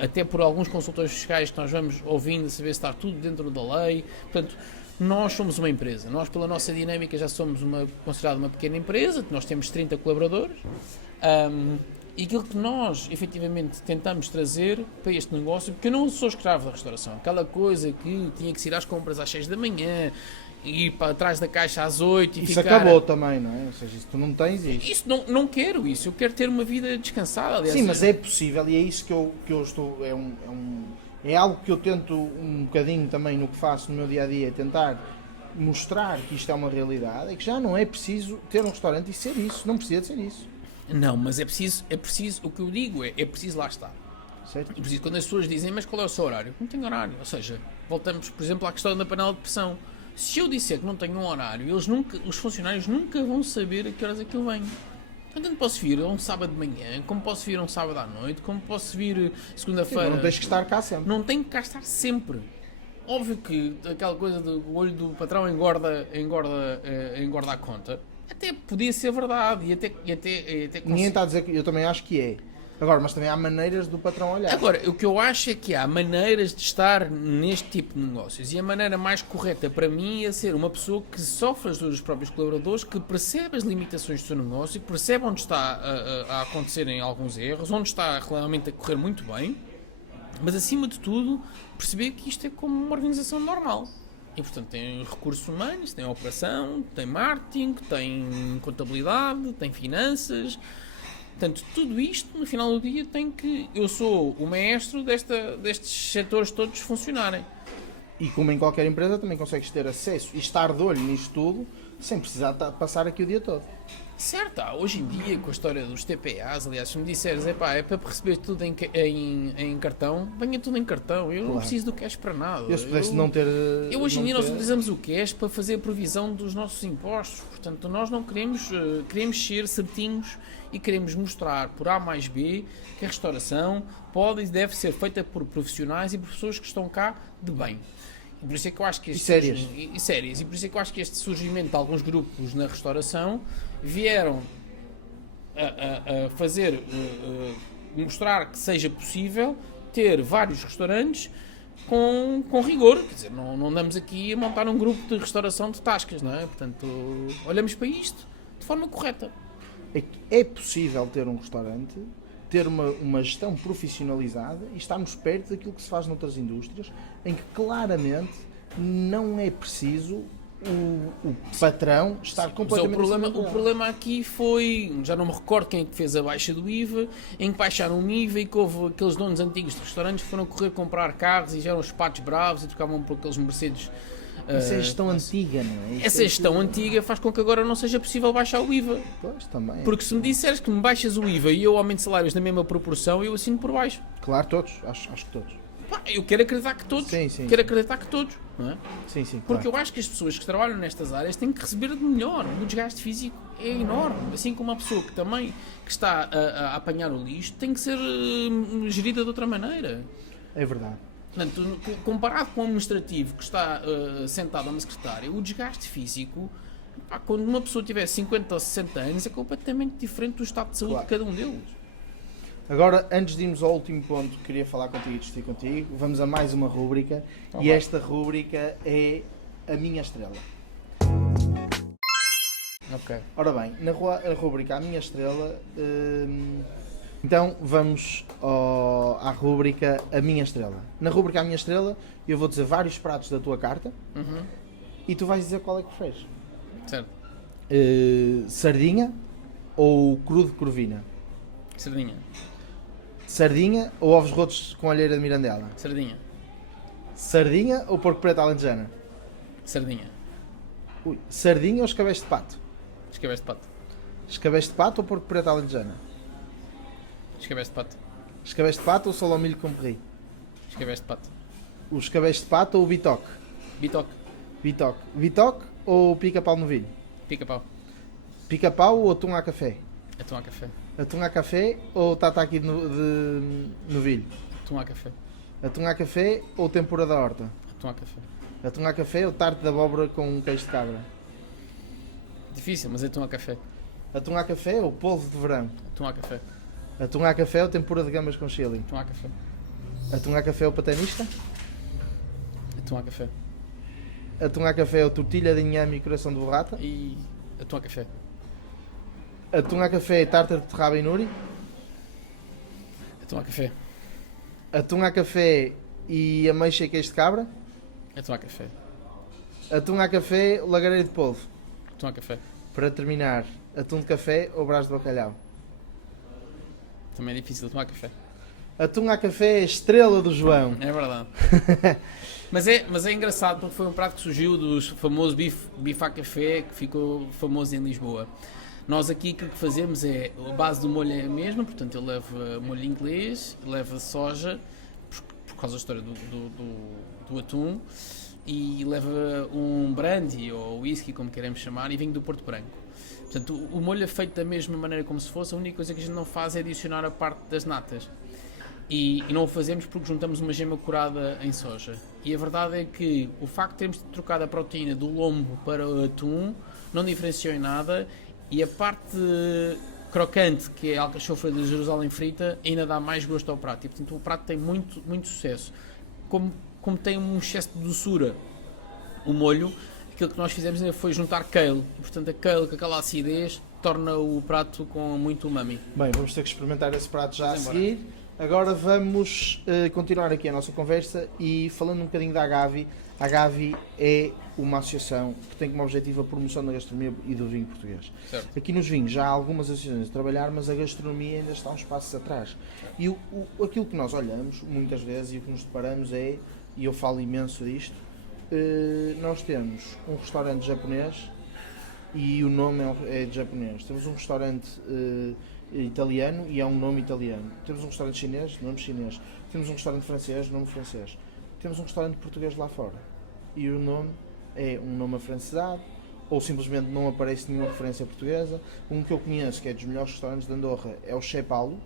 até por alguns consultores fiscais que nós vamos ouvindo, a saber se está tudo dentro da lei. Portanto, nós somos uma empresa, nós pela nossa dinâmica já somos considerada uma pequena empresa, nós temos 30 colaboradores, e aquilo que nós efetivamente tentamos trazer para este negócio, porque eu não sou escravo da restauração, aquela coisa que tinha que ir às compras às 6 da manhã, ir para trás da caixa às 8 e isso ficar... acabou também, não é? Ou seja, isso tu não tens isso. Isso não quero isso, eu quero ter uma vida descansada. Aliás, sim, mas é possível e é isso que eu estou... É algo que eu tento um bocadinho também no que faço no meu dia-a-dia, tentar mostrar que isto é uma realidade, é que já não é preciso ter um restaurante e ser isso, não precisa de ser isso. Não, mas é preciso, o que eu digo é preciso lá estar. Certo? É preciso, quando as pessoas dizem, mas qual é o seu horário? Não tenho horário, ou seja, voltamos, por exemplo, à questão da panela de pressão. Se eu disser que não tenho um horário, os funcionários nunca vão saber a que horas é que eu venho. Portanto, posso vir a um sábado de manhã, como posso vir a um sábado à noite, como posso vir segunda-feira. Não tens que estar cá sempre. Não tenho que cá estar sempre. Óbvio que aquela coisa do olho do patrão engorda a conta. Até podia ser verdade e até Ninguém está a dizer que eu também acho que é. Agora, mas também há maneiras do patrão olhar. Agora, o que eu acho é que há maneiras de estar neste tipo de negócios e a maneira mais correta para mim é ser uma pessoa que sofre as dores dos próprios colaboradores, que percebe as limitações do seu negócio, que percebe onde está a acontecerem alguns erros, onde está realmente a correr muito bem, mas acima de tudo perceber que isto é como uma organização normal. E portanto tem recursos humanos, tem operação, tem marketing, tem contabilidade, tem finanças. Portanto, tudo isto, no final do dia, eu sou o maestro destes setores todos funcionarem. E como em qualquer empresa, também consegues ter acesso e estar de olho nisto tudo, sem precisar passar aqui o dia todo. Certo, hoje em dia, com a história dos TPAs, aliás, se me disseres, é para receber tudo em cartão, venha tudo em cartão, eu não preciso do cash para nada. Eu se pudesse não ter... Hoje em dia nós utilizamos o cash para fazer a provisão dos nossos impostos, portanto nós não queremos ser certinhos e queremos mostrar por A mais B que a restauração pode e deve ser feita por profissionais e por pessoas que estão cá de bem. E por isso é que eu acho que sérias. E por isso é que eu acho que este surgimento de alguns grupos na restauração vieram a fazer, mostrar que seja possível ter vários restaurantes com rigor. Quer dizer, não andamos aqui a montar um grupo de restauração de tascas, não é? Portanto, olhamos para isto de forma correta. É possível ter um restaurante, ter uma gestão profissionalizada e estarmos perto daquilo que se faz noutras indústrias, em que claramente não é preciso o patrão estar completamente... O problema aqui foi, já não me recordo quem é que fez a baixa do IVA, em que baixaram o IVA e que houve aqueles donos antigos de restaurantes que foram correr comprar carros e já eram os patos bravos e trocavam por aqueles Mercedes. Isso é gestão antiga, não é? Essa gestão antiga faz com que agora não seja possível baixar o IVA. Pois, também. Porque se me disseres que me baixas o IVA e eu aumento salários na mesma proporção, eu assino por baixo. Claro, todos. Acho que todos. Eu quero acreditar que todos. Sim. Quero acreditar que todos. Não é? Sim, Porque claro. eu acho que as pessoas que trabalham nestas áreas têm que receber de melhor. O desgaste físico é enorme. Assim como uma pessoa que também está a apanhar o lixo tem que ser gerida de outra maneira. É verdade. Portanto, comparado com o administrativo que está sentado a uma secretária, o desgaste físico, quando uma pessoa tiver 50 ou 60 anos, é completamente diferente do estado de saúde de cada um deles. Agora, antes de irmos ao último ponto que queria falar contigo e discutir contigo, vamos a mais uma rúbrica. E esta rúbrica é a minha estrela. Ok. Ora bem, na rúbrica A Minha Estrela, então vamos à rúbrica A Minha Estrela. Na rúbrica A Minha Estrela, eu vou dizer vários pratos da tua carta e tu vais dizer qual é que preferes. Certo. Sardinha ou cru de corvina? Sardinha. Sardinha ou ovos rotos com alheira de mirandela? Sardinha. Sardinha ou porco preto alentejana? Sardinha. Sardinha ou escabeche de pato? Escabeche de pato. Escabeche de pato ou porco preto alentejana? Escabeche de pato. Escabeche de pato ou solomilho com perri? Escabeche de pato. O escabeche de pato ou o bitoque? Bitoque. Bitoque ou pica-pau no vinho? Pica-pau. Pica-pau ou atum a café? Atum a café. Atum a café ou tataki de novilho? Atum a café. Atum a café ou tempura da horta? Atum a café. Atum a café ou tarte de abóbora com queijo de cabra? Difícil, mas atum a café. Atum a café ou polvo de verão? Atum a café. Atum a café ou tempura de gambas com chili? Atum a café. Atum a café ou patanista? Atum a café. Atum a café ou tortilha de inhame e coração de borrata? E atum a café. Atum a café e tártaro de raba e nuri? Atum a café. Atum a café e ameixa e queijo de cabra? Atum a café. Atum a café ou lagareiro de polvo? Atum a café. Para terminar, atum de café ou brás de bacalhau? Também é difícil atum a café. Atum a café é a estrela do João. É verdade. mas é engraçado porque foi um prato que surgiu do famoso bife à café que ficou famoso em Lisboa. Nós aqui o que fazemos é, a base do molho é a mesma, portanto ele leva molho inglês, leva soja, por causa da história do atum, e leva um brandy ou whisky, como queremos chamar, e vinho do Porto Branco. Portanto, o molho é feito da mesma maneira como se fosse, a única coisa que a gente não faz é adicionar a parte das natas. E não o fazemos porque juntamos uma gema curada em soja. E a verdade é que o facto de termos trocado a proteína do lombo para o atum não diferenciou em nada, e a parte crocante, que é a alcachofra de Jerusalém frita, ainda dá mais gosto ao prato. E portanto o prato tem muito, muito sucesso. Como tem um excesso de doçura o molho, aquilo que nós fizemos ainda foi juntar kale. E, portanto a kale com aquela acidez torna o prato com muito umami. Bem, vamos ter que experimentar esse prato já a seguir. Agora vamos continuar aqui a nossa conversa e falando um bocadinho da Agavi. A Agavi é uma associação que tem como objetivo a promoção da gastronomia e do vinho português. Certo. Aqui nos vinhos já há algumas associações a trabalhar, mas a gastronomia ainda está uns passos atrás. E aquilo que nós olhamos muitas vezes e o que nos deparamos é, e eu falo imenso disto, nós temos um restaurante japonês e o nome é de japonês. Temos um restaurante italiano e é um nome italiano. Temos um restaurante chinês, nome chinês. Temos um restaurante francês, nome francês. Temos um restaurante português lá fora e o nome é um nome afrancesado ou simplesmente não aparece nenhuma referência portuguesa. Um que eu conheço, que é dos melhores restaurantes de Andorra, é o Che Paulo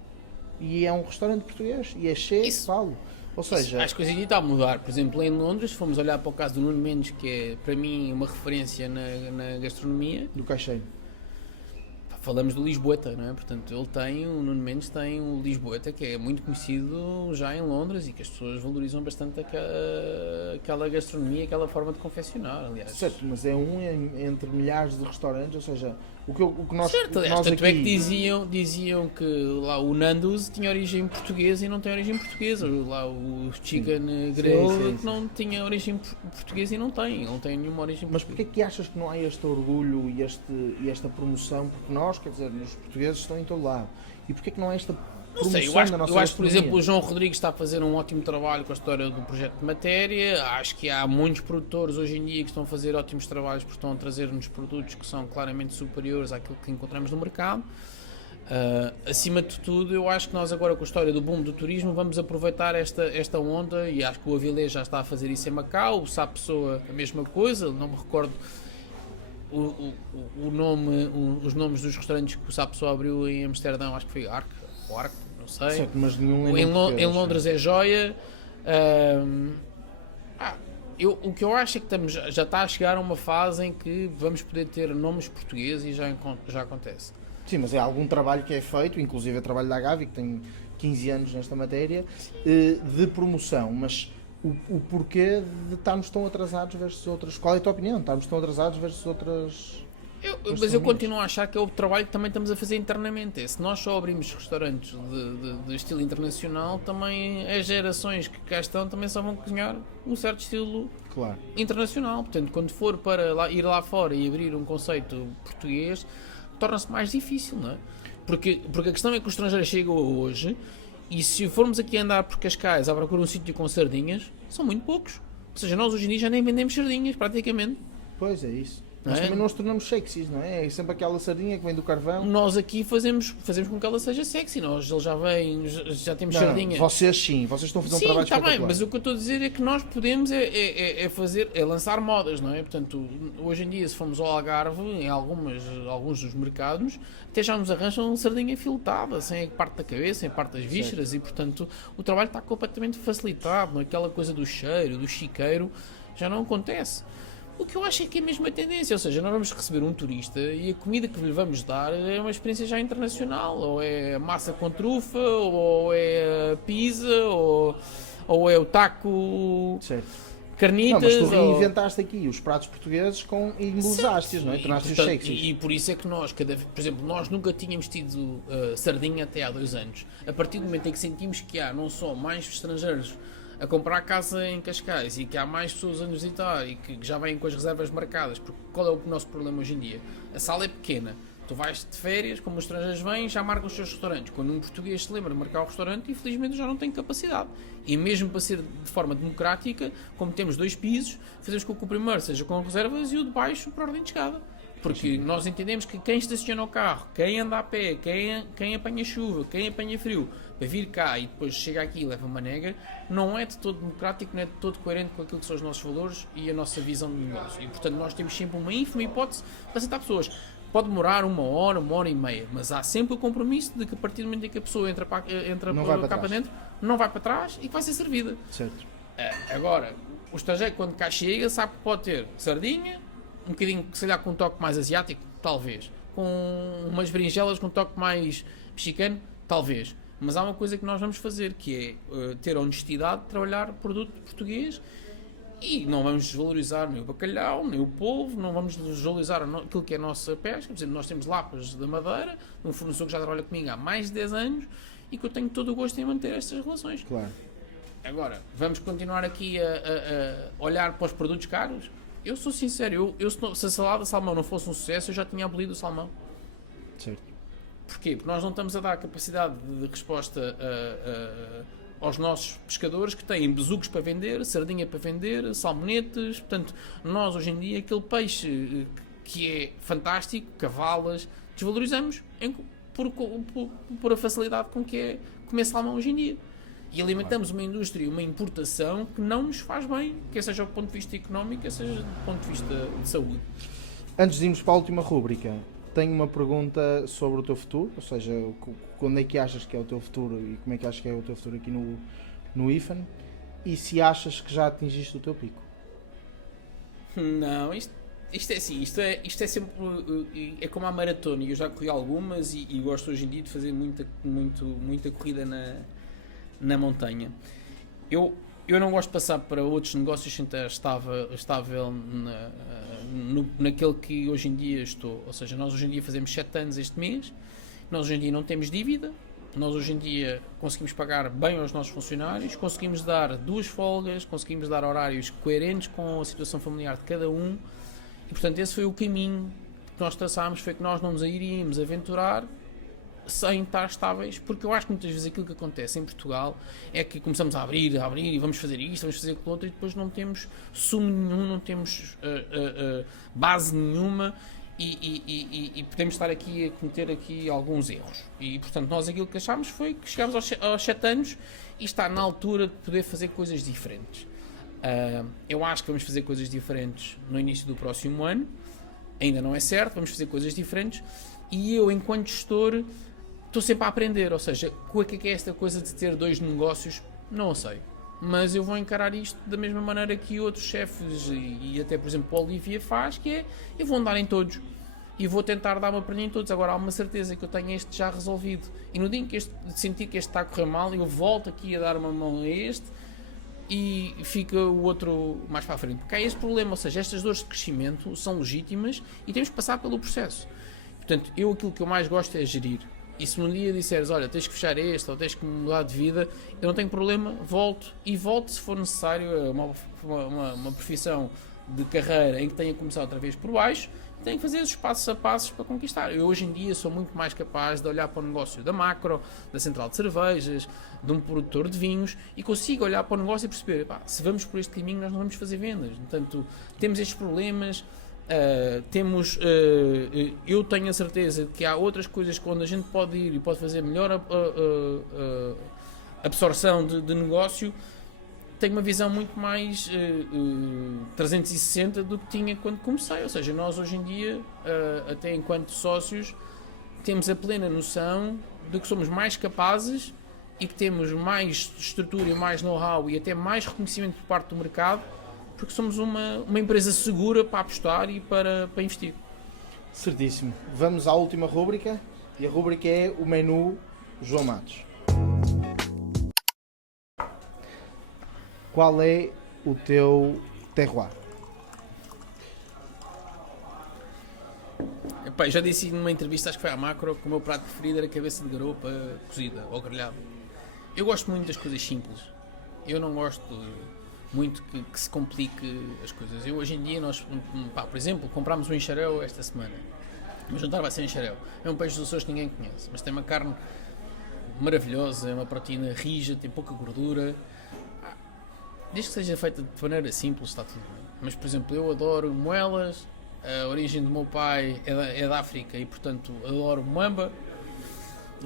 e é um restaurante português e é Che Paulo. Ou seja, acho que hoje em dia está a mudar. Por exemplo, em Londres, se formos olhar para o caso do Nuno Mendes, que é para mim uma referência na gastronomia, do Caixeiro. Falamos do Lisboeta, não é? Portanto, o Nuno Mendes tem o Lisboeta, que é muito conhecido já em Londres e que as pessoas valorizam bastante aquela gastronomia, aquela forma de confeccionar, aliás. Certo, mas é entre milhares de restaurantes, ou seja, o que nós, certo, aliás, nós tanto aqui... é que diziam que lá o Nando's tinha origem portuguesa e não tem origem portuguesa. Lá o Chicken Grill não tinha origem portuguesa e não tem nenhuma origem portuguesa. Mas porquê é que achas que não há este orgulho e esta promoção? Porque nós, quer dizer, os portugueses estão em todo lado. E porquê é que não há esta promoção da nossa eu acho que, por gastronomia? exemplo, o João Rodrigues está a fazer um ótimo trabalho com a história do projeto de matéria. Acho que há muitos produtores hoje em dia que estão a fazer ótimos trabalhos porque estão a trazer-nos produtos que são claramente superiores àquilo que encontramos no mercado. Acima de tudo, eu acho que nós agora com a história do boom do turismo vamos aproveitar esta onda e acho que o Avilés já está a fazer isso em Macau, o Sá Pessoa a mesma coisa, não me recordo os nomes dos restaurantes que o Sá Pessoa abriu em Amsterdão, acho que foi Arc, não sei. Certo, mas nenhum em Londres é Joia. O que eu acho é que já está a chegar a uma fase em que vamos poder ter nomes portugueses e já acontece. Sim, mas é algum trabalho que é feito, inclusive é trabalho da Agavi, que tem 15 anos nesta matéria, de promoção, mas o porquê de estarmos tão atrasados versus outras... Qual é a tua opinião? Estarmos tão atrasados versus outras... Mas eu continuo a achar que é o trabalho que também estamos a fazer internamente. Se nós só abrimos restaurantes de estilo internacional, também as gerações que cá estão também só vão cozinhar um certo estilo internacional. Portanto, quando for para ir lá fora e abrir um conceito português, torna-se mais difícil, não é? Porque a questão é que os estrangeiros chegam hoje e se formos aqui andar por Cascais à procura um sítio com sardinhas, são muito poucos. Ou seja, nós hoje em dia já nem vendemos sardinhas, praticamente. Pois é isso. Nós também não os tornamos sexys, não é? É sempre aquela sardinha que vem do carvão. Nós aqui fazemos com que ela seja sexy. Nós ele já vem, já temos sardinha. Vocês sim, vocês estão a fazer um Sim, trabalho está espetacular. bem, mas o que eu estou a dizer é que nós podemos é lançar modas, não é? Portanto, hoje em dia, se formos ao Algarve, em alguns dos mercados, até já nos arranjam sardinha filetada, sem a parte da cabeça, sem a parte das vísceras, e portanto o trabalho está completamente facilitado, não é? Aquela coisa do cheiro, do chiqueiro, já não acontece. O que eu acho é que é a mesma tendência, ou seja, nós vamos receber um turista e a comida que lhe vamos dar é uma experiência já internacional, ou é massa com trufa, ou é pizza, ou é o taco, Certo. carnitas. Não, mas tu reinventaste aqui os pratos portugueses e embelezaste-os, não é? Tornaste-os sexys. E por isso é que nós, por exemplo, nós nunca tínhamos tido sardinha até há 2 anos. A partir do momento em que sentimos que há não só mais estrangeiros a comprar casa em Cascais e que há mais pessoas a nos visitar e que já vêm com as reservas marcadas, porque qual é o nosso problema hoje em dia? A sala é pequena, tu vais de férias, como os estrangeiros vêm, já marcam os seus restaurantes. Quando um português se lembra de marcar o restaurante, infelizmente já não tem capacidade. E mesmo para ser de forma democrática, como temos 2 pisos, fazemos com que o primeiro seja com reservas e o de baixo por ordem de escada. Porque nós entendemos que quem estaciona o carro, quem anda a pé, quem apanha chuva, quem apanha frio, para vir cá e depois chega aqui e leva uma nega, não é de todo democrático, não é de todo coerente com aquilo que são os nossos valores e a nossa visão de negócio. E portanto nós temos sempre uma ínfima hipótese de aceitar pessoas. Pode demorar 1 hora, 1h30, mas há sempre o compromisso de que a partir do momento em que a pessoa entra cá para dentro, não vai para trás e que vai ser servida. Certo. Agora, o estrangeiro quando cá chega sabe que pode ter sardinha, um bocadinho, se calhar com um toque mais asiático, talvez. Com umas berinjelas com um toque mais mexicano, talvez. Mas há uma coisa que nós vamos fazer, que é ter a honestidade de trabalhar produto português e não vamos desvalorizar nem o bacalhau, nem o polvo, não vamos desvalorizar aquilo que é a nossa pesca. Por exemplo, nós temos lapas da Madeira, um fornecedor que já trabalha comigo há mais de 10 anos e que eu tenho todo o gosto em manter estas relações. Claro. Agora, vamos continuar aqui a olhar para os produtos caros? Eu sou sincero, se a salada de salmão não fosse um sucesso, eu já tinha abolido o salmão. Certo. Porquê? Porque nós não estamos a dar capacidade de resposta aos nossos pescadores que têm besucos para vender, sardinha para vender, salmonetes. Portanto, nós hoje em dia, aquele peixe que é fantástico, cavalas, desvalorizamos por a facilidade com que é comer salmão hoje em dia. E alimentamos uma indústria, uma importação que não nos faz bem, quer seja do ponto de vista económico, quer seja do ponto de vista de saúde. Antes de irmos para a última rúbrica, tenho uma pergunta sobre o teu futuro, ou seja, quando é que achas que é o teu futuro e como é que achas que é o teu futuro aqui no IFAN, e se achas que já atingiste o teu pico? Não, isto é assim, isto é sempre, é como a maratona, e eu já corri algumas e gosto hoje em dia de fazer muita corrida na montanha. Eu não gosto de passar para outros negócios sem estar estável naquele que hoje em dia estou. Ou seja, nós hoje em dia fazemos 7 anos este mês, nós hoje em dia não temos dívida, nós hoje em dia conseguimos pagar bem aos nossos funcionários, conseguimos dar 2 folgas, conseguimos dar horários coerentes com a situação familiar de cada um, e portanto esse foi o caminho que nós traçámos, foi que nós não nos iríamos aventurar sem estar estáveis, porque eu acho que muitas vezes aquilo que acontece em Portugal é que começamos a abrir e vamos fazer isto, vamos fazer aquilo outro e depois não temos sumo nenhum, não temos base nenhuma e podemos estar aqui a cometer aqui alguns erros. E portanto nós aquilo que achámos foi que chegámos aos 7 anos e está na altura de poder fazer coisas diferentes. Eu acho que vamos fazer coisas diferentes no início do próximo ano, ainda não é certo, vamos fazer coisas diferentes e eu, enquanto gestor, estou sempre a aprender, ou seja, o que é esta coisa de ter 2 negócios, não sei, mas eu vou encarar isto da mesma maneira que outros chefes e até, por exemplo, o Olivia faz, que é, eu vou andar em todos e vou tentar dar uma perna em todos. Agora há uma certeza que eu tenho este já resolvido e no dia em que sentir que este está a correr mal, eu volto aqui a dar uma mão a este e fica o outro mais para a frente, porque há este problema, ou seja, estas dores de crescimento são legítimas e temos que passar pelo processo. Portanto, aquilo que eu mais gosto é gerir. E se num dia disseres, olha, tens que fechar este ou tens que mudar de vida, eu não tenho problema, volto se for necessário, uma profissão de carreira em que tenha que começar outra vez por baixo, tenho que fazer os passos a passos para conquistar. Eu hoje em dia sou muito mais capaz de olhar para o negócio da Macro, da central de cervejas, de um produtor de vinhos e consigo olhar para o negócio e perceber, se vamos por este caminho nós não vamos fazer vendas. Portanto, temos estes problemas, Eu tenho a certeza de que há outras coisas onde a gente pode ir e pode fazer melhor absorção de negócio. Tenho uma visão muito mais 360 do que tinha quando comecei. Ou seja, nós hoje em dia, até enquanto sócios, temos a plena noção de que somos mais capazes e que temos mais estrutura e mais know-how e até mais reconhecimento por parte do mercado, porque somos uma empresa segura para apostar e para investir. Certíssimo. Vamos à última rúbrica, e a rúbrica é o menu João Matos. Qual é o teu terroir? Epá, já disse numa entrevista, acho que foi à Macro, que o meu prato preferido era cabeça de garopa cozida ou grelhada. Eu gosto muito das coisas simples. Eu não gosto muito que se complique as coisas. Eu hoje em dia, por exemplo, comprámos um enxarel esta semana. O meu jantar vai ser enxarel. É um peixe dos Açores que ninguém conhece, mas tem uma carne maravilhosa, é uma proteína rija, tem pouca gordura. Desde que seja feita de maneira simples, está tudo bem. Mas, por exemplo, eu adoro moelas, a origem do meu pai é da África e, portanto, adoro moamba.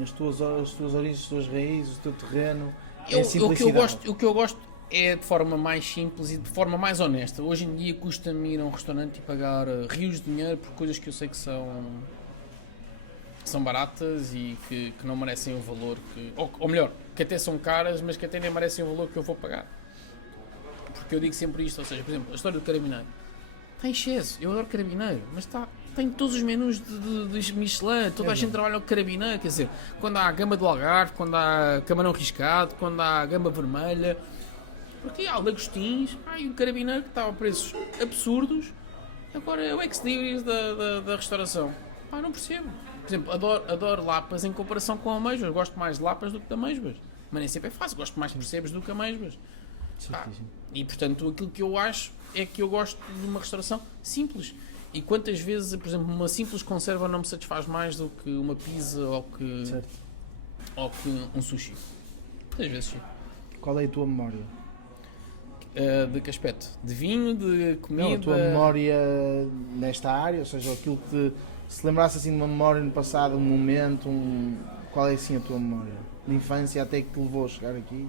As tuas origens, as tuas raízes, o teu terreno, o que eu gosto é de forma mais simples e de forma mais honesta. Hoje em dia custa-me ir a um restaurante e pagar rios de dinheiro por coisas que eu sei que são baratas e que não merecem o valor ou melhor, que até são caras, mas que até nem merecem o valor que eu vou pagar. Porque eu digo sempre isto, ou seja, por exemplo, a história do carabineiro. Tem excesso, eu adoro carabineiro, mas tem todos os menus de Michelin, toda a gente trabalha o carabineiro, quer dizer, quando há a gama do Algarve, quando há camarão riscado, quando há a gama vermelha, porque há lagostins, e o carabineiro que está a preços absurdos, agora é o ex-libris da restauração. Não percebo. Por exemplo, adoro lapas em comparação com amêijoas, gosto mais de lapas do que de amêijoas, mas nem sempre é fácil, gosto mais de percebes do que amêijoas. E portanto aquilo que eu acho é que eu gosto de uma restauração simples. E quantas vezes, por exemplo, uma simples conserva não me satisfaz mais do que uma pizza ou que um sushi? Muitas vezes sim. Qual é a tua memória? De que aspecto? De vinho, de comida? Não, a tua memória nesta área, ou seja, aquilo que se lembrasse assim de uma memória no passado, um momento, qual é assim a tua memória? De infância até que te levou a chegar aqui?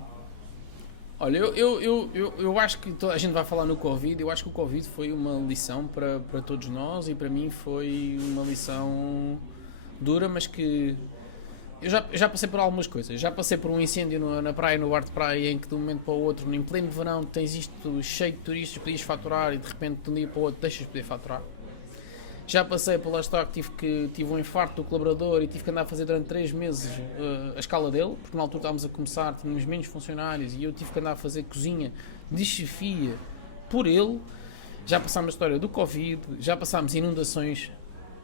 Olha, eu acho que a gente vai falar no Covid, eu acho que o Covid foi uma lição para todos nós e para mim foi uma lição dura, mas que eu já passei por algumas coisas. Já passei por um incêndio na praia, no bar de praia, em que de um momento para o outro, em pleno verão, tens isto cheio de turistas, podias faturar e de repente de um dia para o outro deixas de poder faturar. Já passei pela história que tive um infarto do colaborador e tive que andar a fazer durante 3 meses a escala dele, porque na altura estávamos a começar, tínhamos menos funcionários e eu tive que andar a fazer cozinha de chefia por ele. Já passámos a história do Covid, já passámos inundações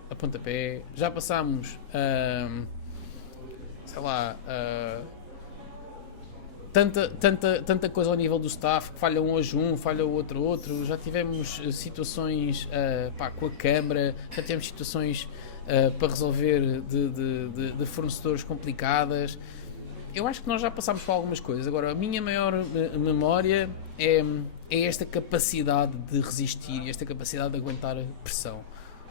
a pontapé, já passámos, tanta coisa ao nível do staff, que falha um hoje falha o outro, já tivemos situações com a Câmara, já tivemos situações para resolver de fornecedores complicadas. Eu acho que nós já passámos por algumas coisas. Agora, a minha maior memória é esta capacidade de resistir e esta capacidade de aguentar a pressão.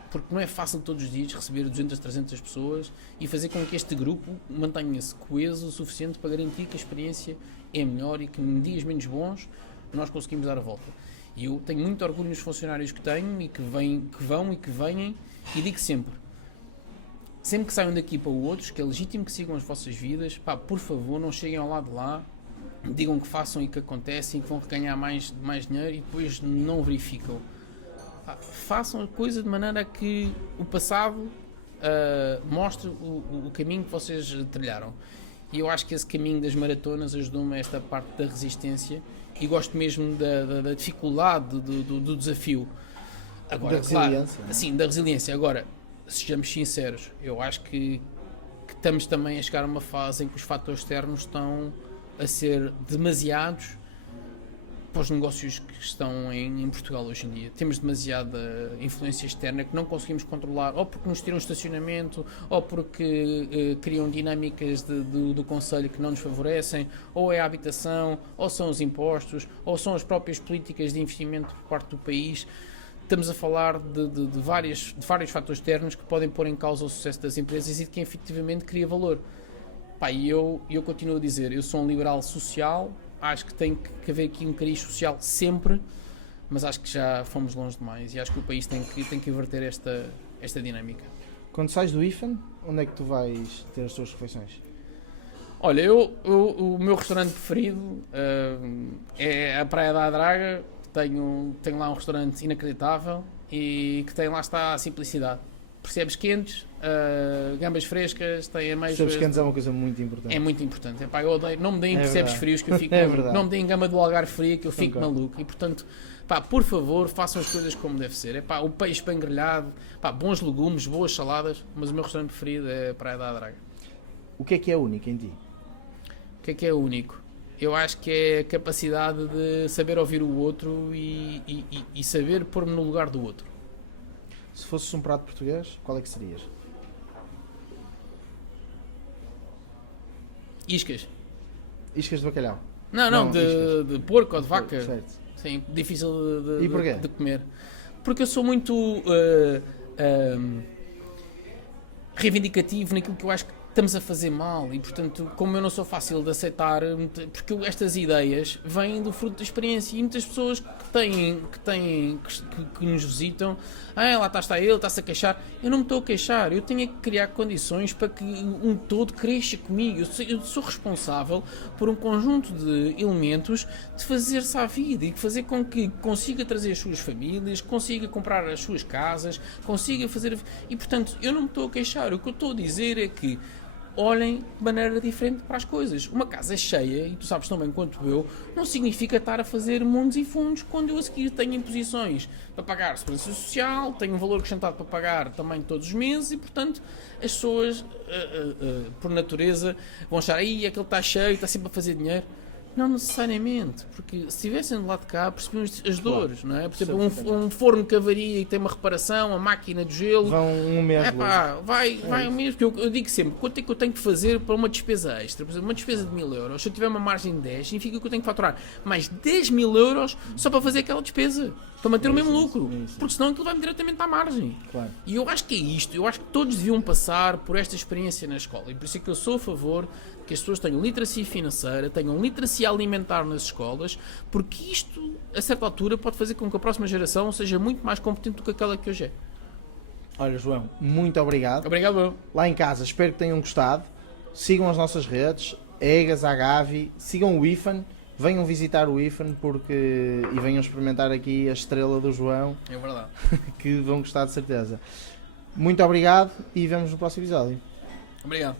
Porque não é fácil todos os dias receber 200, 300 pessoas e fazer com que este grupo mantenha-se coeso o suficiente para garantir que a experiência é melhor e que em dias menos bons nós conseguimos dar a volta. E eu tenho muito orgulho nos funcionários que tenho e que vão e que venham, e digo sempre que saiam daqui para outros, que é legítimo que sigam as vossas vidas, por favor não cheguem ao lado de lá, digam que façam e que acontece e que vão ganhar mais dinheiro e depois não verificam. Façam a coisa de maneira que o passado mostre o caminho que vocês trilharam. E eu acho que esse caminho das maratonas ajudou-me a esta parte da resistência e gosto mesmo da dificuldade do desafio. Agora, da resiliência. Claro, sim, da resiliência. Agora, sejamos sinceros, eu acho que estamos também a chegar a uma fase em que os fatores externos estão a ser demasiados para os negócios que estão em Portugal hoje em dia. Temos demasiada influência externa que não conseguimos controlar, ou porque nos tiram estacionamento, ou porque criam dinâmicas do Conselho que não nos favorecem, ou é a habitação, ou são os impostos, ou são as próprias políticas de investimento por parte do país. estamos a falar de vários fatores externos que podem pôr em causa o sucesso das empresas e de quem efetivamente cria valor. Pá, e eu continuo a dizer, eu sou um liberal social, acho que tem que haver aqui um cariz social sempre, mas acho que já fomos longe demais e acho que o país tem que inverter esta dinâmica. Quando sais do IFAN, onde é que tu vais ter as tuas refeições? Olha, o meu restaurante preferido é a Praia da Adraga. Tenho lá um restaurante inacreditável e que tem, lá está, a simplicidade. Percebes quentes, gambas frescas, tem ameijoas. Percebes quentes é uma coisa muito importante. É muito importante. Epá, eu odeio, não me deem percebes frios que eu fico É maluco. Não me deem gama do Algarve fria que eu fico Concordo. maluco. E portanto, pá, por favor, façam as coisas como deve ser. Epá, o peixe bem grelhado, pá, bons legumes, boas saladas, mas o meu restaurante preferido é a Praia da Adraga. O que é único em ti? O que é único? Eu acho que é a capacidade de saber ouvir o outro e saber pôr-me no lugar do outro. Se fosses um prato português, qual é que serias? Iscas. Iscas de bacalhau. Não, iscas. de porco ou de vaca. Certo. Sim, difícil E porquê? de comer. Porque eu sou muito reivindicativo naquilo que eu acho que estamos a fazer mal e, portanto, como eu não sou fácil de aceitar, porque estas ideias vêm do fruto da experiência e muitas pessoas que nos visitam, lá está ele, está-se a queixar. Eu não me estou a queixar, eu tenho que criar condições para que um todo cresça comigo. Eu sou responsável por um conjunto de elementos de fazer-se à vida e de fazer com que consiga trazer as suas famílias, consiga comprar as suas casas, consiga fazer... E, portanto, eu não me estou a queixar. O que eu estou a dizer é que olhem de maneira diferente para as coisas. Uma casa cheia, e tu sabes tão bem quanto eu, não significa estar a fazer mundos e fundos quando eu a seguir tenho imposições para pagar segurança social, tenho um valor acrescentado para pagar também todos os meses e, portanto, as pessoas, por natureza, vão achar aí aquele está cheio, está sempre a fazer dinheiro. Não necessariamente, porque se estivessem do lado de cá percebiam as dores, não é? Por exemplo, um forno que avaria e tem uma reparação, a máquina de gelo... Vão um mês vai um mês, porque eu digo sempre, quanto é que eu tenho que fazer para uma despesa extra? Por exemplo, uma despesa de 1000 euros, se eu tiver uma margem de 10, significa que eu tenho que faturar mais 10.000 euros só para fazer aquela despesa, para manter o mesmo lucro, porque senão aquilo vai-me diretamente à margem. Claro. E eu acho que é isto, eu acho que todos deviam passar por esta experiência na escola, e por isso é que eu sou a favor que as pessoas tenham literacia financeira, tenham literacia alimentar nas escolas, porque isto, a certa altura, pode fazer com que a próxima geração seja muito mais competente do que aquela que hoje é. Olha, João, muito obrigado. Obrigado, eu. Lá em casa, espero que tenham gostado. Sigam as nossas redes, Egas, Agavi, sigam o IFAN, venham visitar o IFAN e venham experimentar aqui a estrela do João, É verdade. que vão gostar de certeza. Muito obrigado e vemos no próximo episódio. Obrigado.